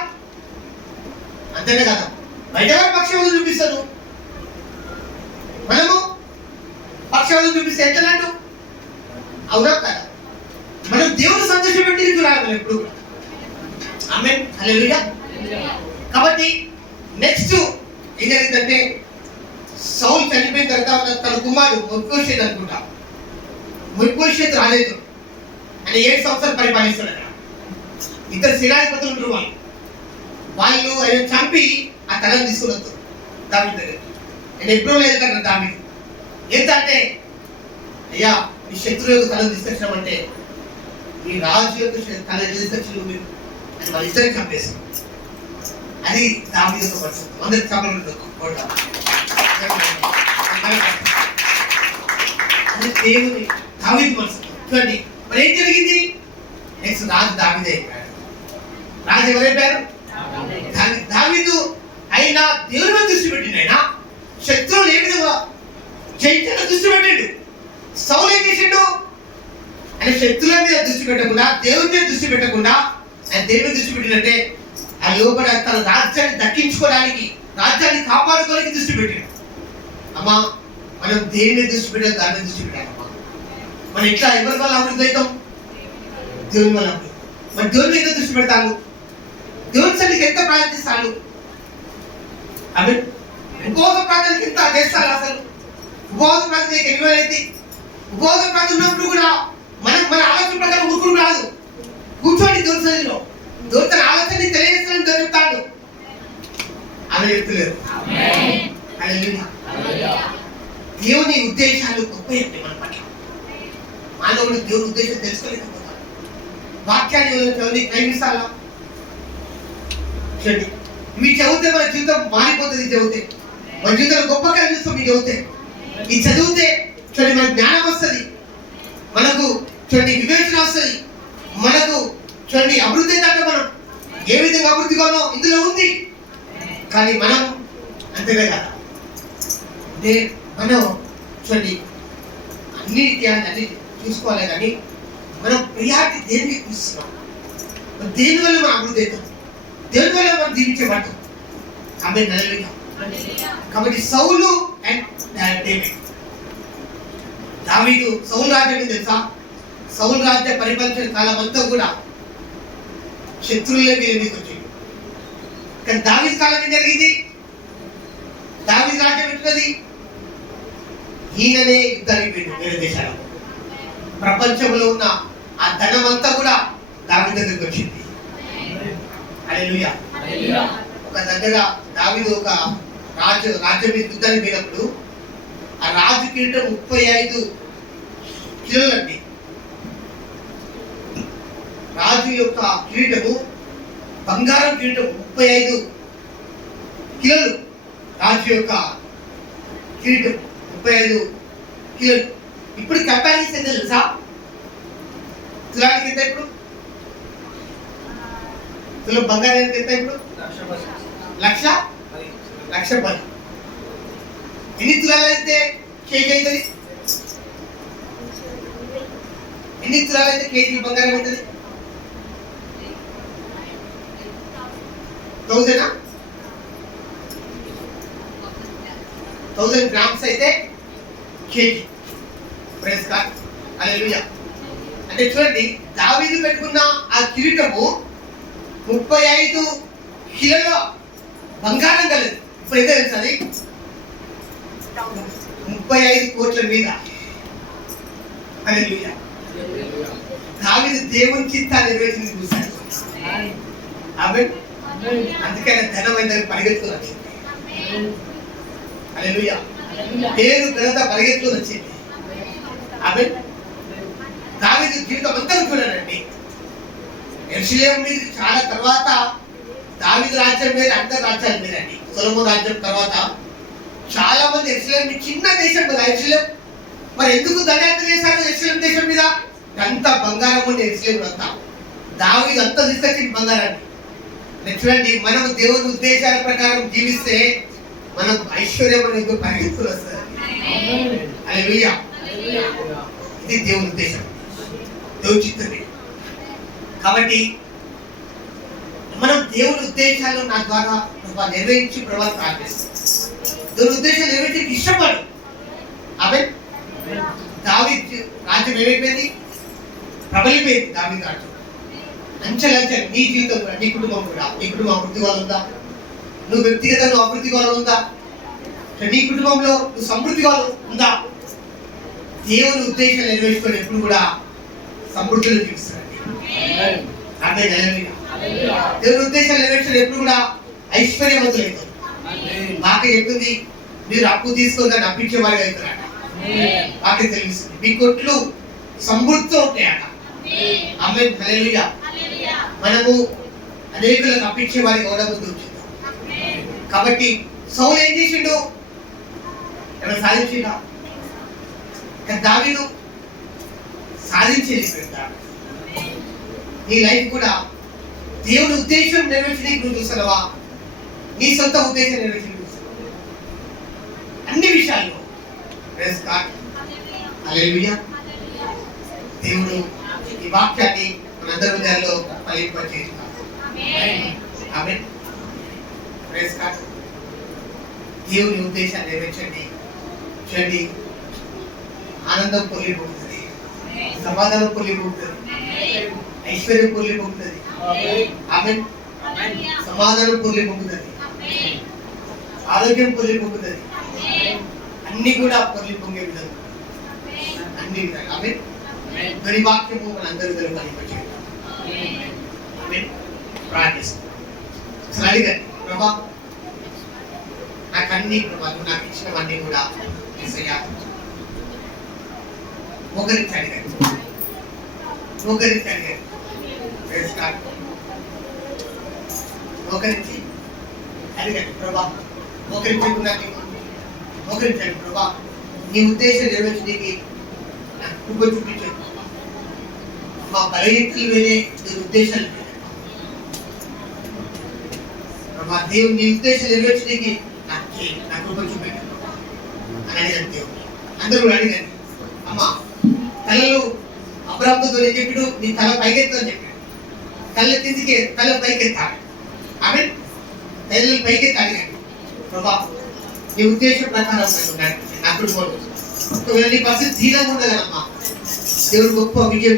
అంతేనే కదా, బయట వారి పక్షపాతం చూపిస్తారు, మనము పక్షపాతం చూపిస్తే ఎట్లన్నట్టు? అవునా కదా? మనం దేవుని సంతోషం పెట్టి చూడాలి ఎప్పుడు కూడా. ఆమేన్. హల్లెలూయా. కాబట్టి నెక్స్ట్ ఏం జరిగిందంటే, సౌలు చనిపోయిన తర్వాత తన కుమారుడు మెఫీబోషెత్ అనుకుంటా, మెఫీబోషెత్ రాలేదు, ఆయన 7 సంవత్సరాలు పరిపాలిస్తాడు. అక్కడ ఇద్దరు సేనాధిపతులు ఉంటారు, వాళ్ళు ఆయన చంపి ఆ తలను తీసుకుని వస్తారు దావీదు దగ్గర. ఆయన ఎప్పుడో వెళ్తాడు దావీదు. ఏంటంటే, అయ్యా మీ శత్రువు యొక్క తలను తీసుకొచ్చినామంటే మీ రాజు యొక్క తల తీసుకొచ్చిన మీరు అని వాళ్ళ ఇద్దరిని చంపేస్తారు. అది దావీదు యొక్క పరిస్థితి. అందరికి చంపడం దేవుని దావీదు మనసు. చూడండి మరి ఏం జరిగింది? నెక్స్ట్ రాజు దావీదే అయిపోయాడు. రాజు ఎవరైపోయారు? దావీదు. అయినా దేవుని మీద దృష్టి పెట్టిండు. ఆయన శత్రువులు ఏ విధంగా జయించాలో దృష్టి పెట్టిండు. సౌలు ఏం చేసిండు? ఆయన శత్రువుల మీద దృష్టి పెట్టకుండా, దేవుని మీద దృష్టి పెట్టకుండా ఆయన దేవుని దృష్టి పెట్టిందంటే ఆ లోపల తన రాజ్యాన్ని దక్కించుకోవడానికి, రాజ్యాన్ని కాపాడుకోవడానికి దృష్టి పెట్టాడు. అమ్మా మనం దేని మీద దృష్టి పెట్టాలి, దాని మీద దృష్టి పెట్టాలమ్మా. మనం ఎట్లా ఎవరి వల్ల అభివృద్ధి అవుతాం? దేవుని వల్ల అభివృద్ధి. మరి దేవుని మీద దృష్టి పెడతాను, దేవుని సన్నిధికి ఎంత ప్రార్థిస్తాను, అవి ఉపవాస ప్రార్థనకి ఎంత చేస్తాను. అసలు ఉపవాస ప్రార్థన ఎన్ని ఉపవాస ప్రార్థన ఉన్నప్పుడు కూడా మన ఆలోచన ప్రకారం ఊరుకుడు రాదు. కూర్చోండి దేవుని సన్నిధిలో, దేవుని తన ఆలోచన తెలియజేస్తానని చెప్తాడు. అలా చెప్తలేరు. దేవుని ఉద్దేశాలు గొప్ప మన పట్ల. మానవుడు దేవుని ఉద్దేశం తెలుసుకోలేకపోతాడు. వాక్యాన్ని చదివి ప్రేమిస్తాలా? చూడండి, ఇవి చదివితే మన జీవితం మారిపోతుంది. చదివితే మన జీవితంలో గొప్ప కనిపిస్తుంది. చదివితే ఇది చదివితే చూడండి మన జ్ఞానం వస్తుంది, మనకు చూడండి వివేచన వస్తుంది, మనకు చూడండి అభివృద్ధి అంటే మనం ఏ విధంగా అభివృద్ధి కావాలో ఇందులో ఉంది. కానీ మనం అంతేగా కదా, అంటే మనం చూడండి అన్ని చూసుకోవాలి. కానీ మనం ప్రియారిటీ దేనికి చూస్తున్నాం, దేని వల్ల మనం అభివృద్ధి అవుతాం, దేని వల్ల మనం దీవించబడతాం. కాబట్టి సౌలు అండ్ డేవిడ్, దావీదు సౌలు రాజ్యం తెలుసా? సౌలు రాజ్య పరిపాలన కాలం అంతా కూడా శత్రువులే వీళ్ళ వచ్చింది. కానీ దావీదు కాలం ఏం జరిగింది? దావీదు రాజ్యం ఎట్లున్నది? ఈయననే యుద్ధానికి పోయింది వేరే దేశాలకు. ప్రపంచంలో ఉన్న ఆ ధనం అంతా కూడా దావీదు దగ్గరికి వచ్చింది. హల్లెలూయా. ఒక దగ్గర దావీదు ఒక రాజ్యం మీద యుద్ధానికి పోయినప్పుడు ఆ రాజు కిరీటం 35 కిలోలండి. రాజు యొక్క కిరీటము బంగారం కిరీటం 35 కిలోలు. రాజు యొక్క కిరీటం 35 కిలోలు. ఇప్పుడు కంపారిజన్ తెలుసా? తులానికి ఎంత ఇప్పుడు? తులం బంగారానికి ఎంత ఇప్పుడు? 1,10,000. ఎన్ని తులాలు అయితే కేజీ అవుతుంది? ఎన్ని తులాలు అయితే కేజీ బంగారం అవుతుంది? 1000 గ్రామ్స్ అయితే కేజీ. Praise God. హల్లెలూయా. అంటే చూడండి, దావీదు పెట్టుకున్న ఆ కిరీటము 35 కిలోల బంగారం కలదు. ఇప్పుడు అయితే తెలుసు అది 35 కోట్ల మీద. హల్లెలూయా. దావీదు దేవుని చిత్తాన్ని నెరవేర్చింది చూశాడు. ఆమేన్. అందుకని ధనమైన పరిగెత్తుకుని వచ్చింది. హల్లెలూయా. పేరు ఘనత పరిగెత్తుకుని వచ్చింది. ఆమేన్. దావీదు జీవితం అంతా చూడండి, యెరూషలేము మీద చాలా తర్వాత దావీదు రాజ్యం మీద అందరి రాజ్యాల మీద అండి. సొలొమోను రాజ్యం తర్వాత చాలా మంది యెరూషలేము చిన్న దేశం కదా యెరూషలేము. మరి ఎందుకు దండయాత్ర చేశారు యెరూషలేము దేశం మీద? అంత బంగారం ఉండే యెరూషలేము అంతా. దావీదు అంతా తీసుకొచ్చింది బంగారాన్ని. చూడండి, మనం దేవుని ఉద్దేశాల ప్రకారం జీవిస్తే మనం ఐశ్వర్యం అనేది పరిగెత్తులు వస్తుంది. హల్లెలూయా. ఇది దేవుని ఉద్దేశం, దేవుని చిత్తమే. కాబట్టి మనం దేవుని ఉద్దేశాలు నా ద్వారా నెరవేర్చి ప్రభావం ప్రార్థిస్తాం. దేవుని ఉద్దేశాలు నెరవేర్చి ఇష్టపడు. ఆమేన్. దావీదు రాజ్యం ఏమైపోయింది? ప్రబలిపోయింది. దావీదు రాజ్యం అంచెలంచెలు. నీ జీవితం కూడా, నీ కుటుంబం కూడా, నీ కుటుంబం అభివృద్ధి కావాలి ఉందా? నువ్వు వ్యక్తిగతంగా అభివృద్ధి కావాలి ఉందా? నీ కుటుంబంలో నువ్వు సమృద్ధి కావాలి ఉందా? దేవుని ఉద్దేశాలు నెరవేర్చుకొని ఎప్పుడు కూడా సమృద్ధిలో జీవిస్తారండి. దేవుని ఉద్దేశాలు నెరవేర్చుకొని ఎప్పుడు కూడా ఐశ్వర్యవంతులవుతారు. మాకే చెప్తుంది, మీరు అప్పు తీసుకొని దాన్ని అప్పించే వారికి అవుతారట. మాకే తెలుస్తుంది, మీ కొట్లు సమృద్ధితో ఉంటాయట. ఆమేన్. హల్లెలూయా. మనము అనేకులకు అప్పించే వారికి ఓడబుద్ధి ఉంచుతాం. కాబట్టి సౌలు ఏం చేసిండు? ఏమైనా సాధించిండా? దావీదు సాధించేది. నీ లైఫ్ కూడా దేవుని ఉద్దేశం నెరవేర్చడానికి నువ్వు చూస్తున్నావా? నీ సొంత ఉద్దేశం నెరవేర్చడానికి చూస్తున్నావా? అన్ని విషయాల్లో. Praise God. హల్లెలూయా. దేవుడు ఈ వాక్యాన్ని మనందరి హృదయాల్లో ఫలింపజేస్తాడు. ఆమేన్. Praise God. దేవుని ఉద్దేశాన్ని నెరవేర్చండి. చూడండి, ఆనందం పొంగిపోతుంది, సమాధానం పొంగిపోతుంది, ఐశ్వర్యం పొంగిపోతుంది. ఆమేన్. సమాధానం పొంగిపోతుంది, ఆరోగ్యం పొంగిపోతుంది, అన్ని కూడా పొంగే విధంగా అన్ని విధాలు. ఆమేన్. మరి వాక్యము మనందరూ ఫలింపజేయండి. ఆమేన్. ప్రార్థిస్తాం. అడిగండి, ప్రభా నాకు అన్ని ప్రభావం నాకు ఇచ్చినవన్నీ కూడా యేసయ్యా ఒకరికి అడిగారు. మోకరించి అడిగండి ప్రభా, మోకరించండి ప్రభా, నీ ఉద్దేశం నెరవేర్చడానికి నాకు కృప చూపించండి. మా బలహీనతలు వేరే, నీ ఉద్దేశాలు వేరే ప్రభా. దేవుడు నీ ఉద్దేశం నెరవేర్చడానికి నా కృప చూపించండి అని అడిగాను దేవుడు. అందరూ అడిగాను. అమ్మా తలలు అబ్రాహ్మణుతో ఏం చెప్పాడు? నీ తల పైకెత్తు అని చెప్పాడు. తల కిందికి, తల పైకెత్తాడు. ఆమె తల్లి పైకెత్తాడు. ప్రభా నీ ఉద్దేశం ప్రకారం నా కుటుంబం ఒకవేళ నీ పరిస్థితి ధీరంగా ఉండగలమ్మా, దేవుడు గొప్ప విజయం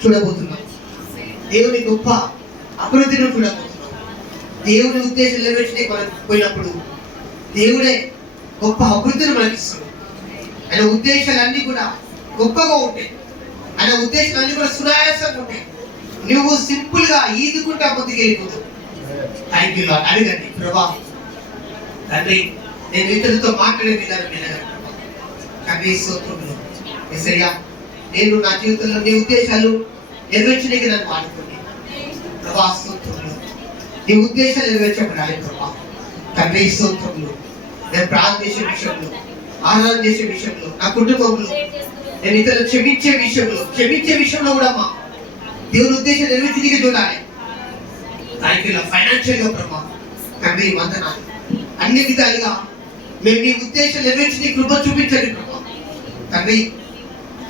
చూడబోతున్నాం. దేవుని గొప్ప అభివృద్ధిని చూడబోతున్నాం. దేవుని ఉద్దేశం నెరవేర్చే పోయినప్పుడు దేవుడే గొప్ప అభివృద్ధిని మనకి ఇస్తాడు. ఆయన ఉద్దేశాలన్నీ కూడా గొప్పగా ఉంటాయి. ఆయన ఉద్దేశాలన్నీ కూడా సునాయాసంగా ఉంటాయి. నువ్వు సింపుల్ గా ఈదుకుంటా ముందుకు వెళ్ళిపోతావు. Thank you lord. అడగండి ప్రభా, తండ్రి నేను ఇతరులతో మాట్లాడే విధానం వినగలను. తండ్రి స్తోత్రములు యేసయ్యా, నేను నా జీవితంలో నీ ఉద్దేశాలు నెరవేర్చడానికి నన్ను వాడుకోండి ప్రభా. స్తోత్రములు, నీ ఉద్దేశాలు నెరవేర్చబడాలి ప్రభా. తండ్రి స్తోత్రములు, నేను ప్రార్థన చేసే విషయంలో, ఆరాధన చేసే విషయంలో, నా కుటుంబంలో నేను ఇతరులు క్షమించే విషయంలో కూడా మా దేవుని ఉద్దేశం నెరవేర్చడానికి చూడాలి. Thank you lord. ఫైనాన్షియల్ గా ప్రభా తండ్రి వందనాలు. అన్ని విధాలుగా మేము నీ ఉద్దేశం నెరవేర్చి కృప చూపించండి ప్రభా. తండ్రి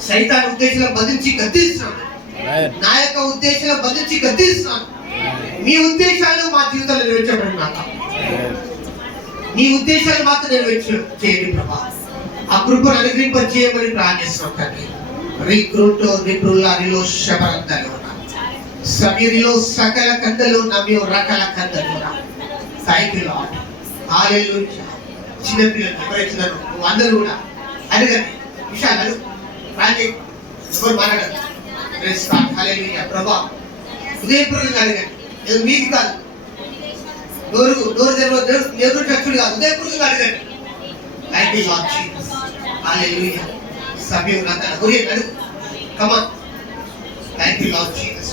సైతాన్ ఉద్దేశాలను బంధించి గద్దిస్తున్నాను, నా యొక్క ఉద్దేశాలను బంధించి గద్దిస్తున్నాను. మీ ఉద్దేశాలు మా జీవితంలో నెరవేర్చబడినాక నీ ఉద్దేశాలు మాత్రం చేయండి ప్రభా. ఆ కృపను అనుగ్రహింప చేయమని ప్రార్థిస్తున్నాం తండ్రి. రిక్రూటో రిప్రుల్లారిలో శబరంతలో సమీరిలో సకల కందలు నమ్మియో రకల కందలు. Thank you Lord. హల్లెలూయా. చిన్నపిల్లలు ఎవరైతే అందరూ కూడా అడగండి విషయాలు రాజే ఎవరు మాట్లాడారు. హల్లెలూయా. ప్రభా హృదయపూర్వకంగా అడగండి. నేను మీకు కాదు, నోరు చచ్చుడు కాదు, హృదయపూర్వకంగా అడగండి. Thank you Lord Jesus. Hallelujah. సమయం అంతా హృదయం అడుగు. Come on. Thank you Lord Jesus.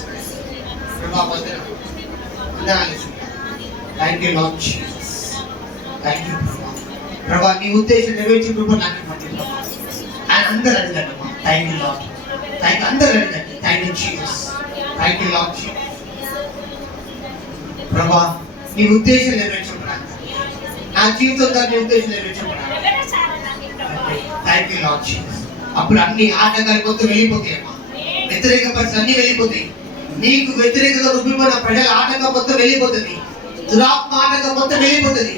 ప్రభా వందనాలు. Thank you Lord Jesus. Thank you ప్రభా. ప్రభా నీ ఉద్దేశం నెరవేర్చే కృప నాకు ఇవ్వండి ప్రభా. ఆయన అందరూ అడగండి అమ్మా. Thank you lord. థ్యాంక్ అందరూ అడగండి. Thank you Jesus. Thank you Lord Jesus. ప్రభా నీ ఉద్దేశం నెరవేర్చబడాలి. నా జీవితంలో నీ ఉద్దేశం నెరవేర్చబడాలి. Thank you Lord Jesus. అప్పుడు అన్ని ఆటంకాలు మొత్తం వెళ్ళిపోతాయమ్మా. వ్యతిరేక పరిస్థితులు అన్ని వెళ్ళిపోతాయి. నీకు వ్యతిరేకంగా రుబ్బిపోయిన ప్రజల ఆటంకం మొత్తం వెళ్ళిపోతుంది. దురాత్మ ఆటంకం మొత్తం వెళ్ళిపోతుంది.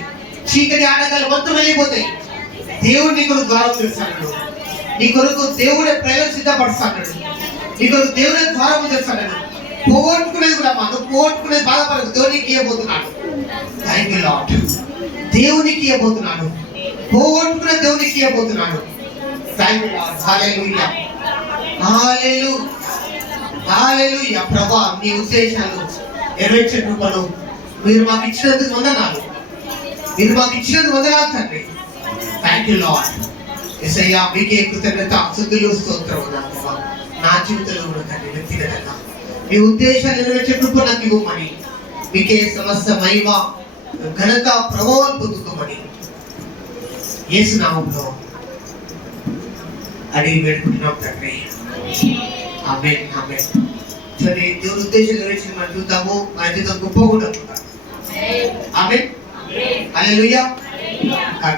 చీకటి ఆటంకాలు మొత్తం వెళ్ళిపోతాయి. దేవుడు నీ కొరకు ద్వారం తెరుస్తాడు. నీ కొరకు దేవుడే ప్రయోజనం సిద్ధపరుస్తాడు. నీ కొరకు దేవుడే ద్వారం తెరుస్తాడు. పోగొట్టుకునేది కూడా మనం పోగొట్టుకునేది బాధపడదు. దేవునికి ఇవ్వబోతున్నాడు. Thank you Lord. దేవునికి ఇవ్వబోతున్నాడు. పోగొట్టుకునే దేవునికి ఇవ్వబోతున్నాడు. Thank you Lord. Hallelujah. Hallelujah. Hallelujah. ప్రభా నీ ఉద్దేశాలు నెరవేర్చే కృపను మీరు మాకు ఇచ్చినందుకు వందనాలు. మీరు మాకు ఇచ్చినందుకు వందనాలు తండ్రి. Thank you lord. యేసయ్యా మీకే కృతజ్ఞత స్తుతులు స్తోత్రం ప్రభా. నా జీవితంలో కూడా తండ్రి వ్యక్తిగతంగా మీ ఉద్దేశాలు నెరవేర్చే కృప నాకు ఇవ్వమని, మీకే సమస్త మహిమ ఘనత ప్రభావం పొందుకోమని యేసు నామములో అడిగి వేడుకుంటున్నాం తండ్రి. ఆమేన్. ఆమేన్. సరే దేవుని ఉద్దేశం నెరవేర్చి మనం చూద్దాము. మన జీవితం గొప్పగా ఉంటుంది. ఆమేన్. హల్లెలూయా.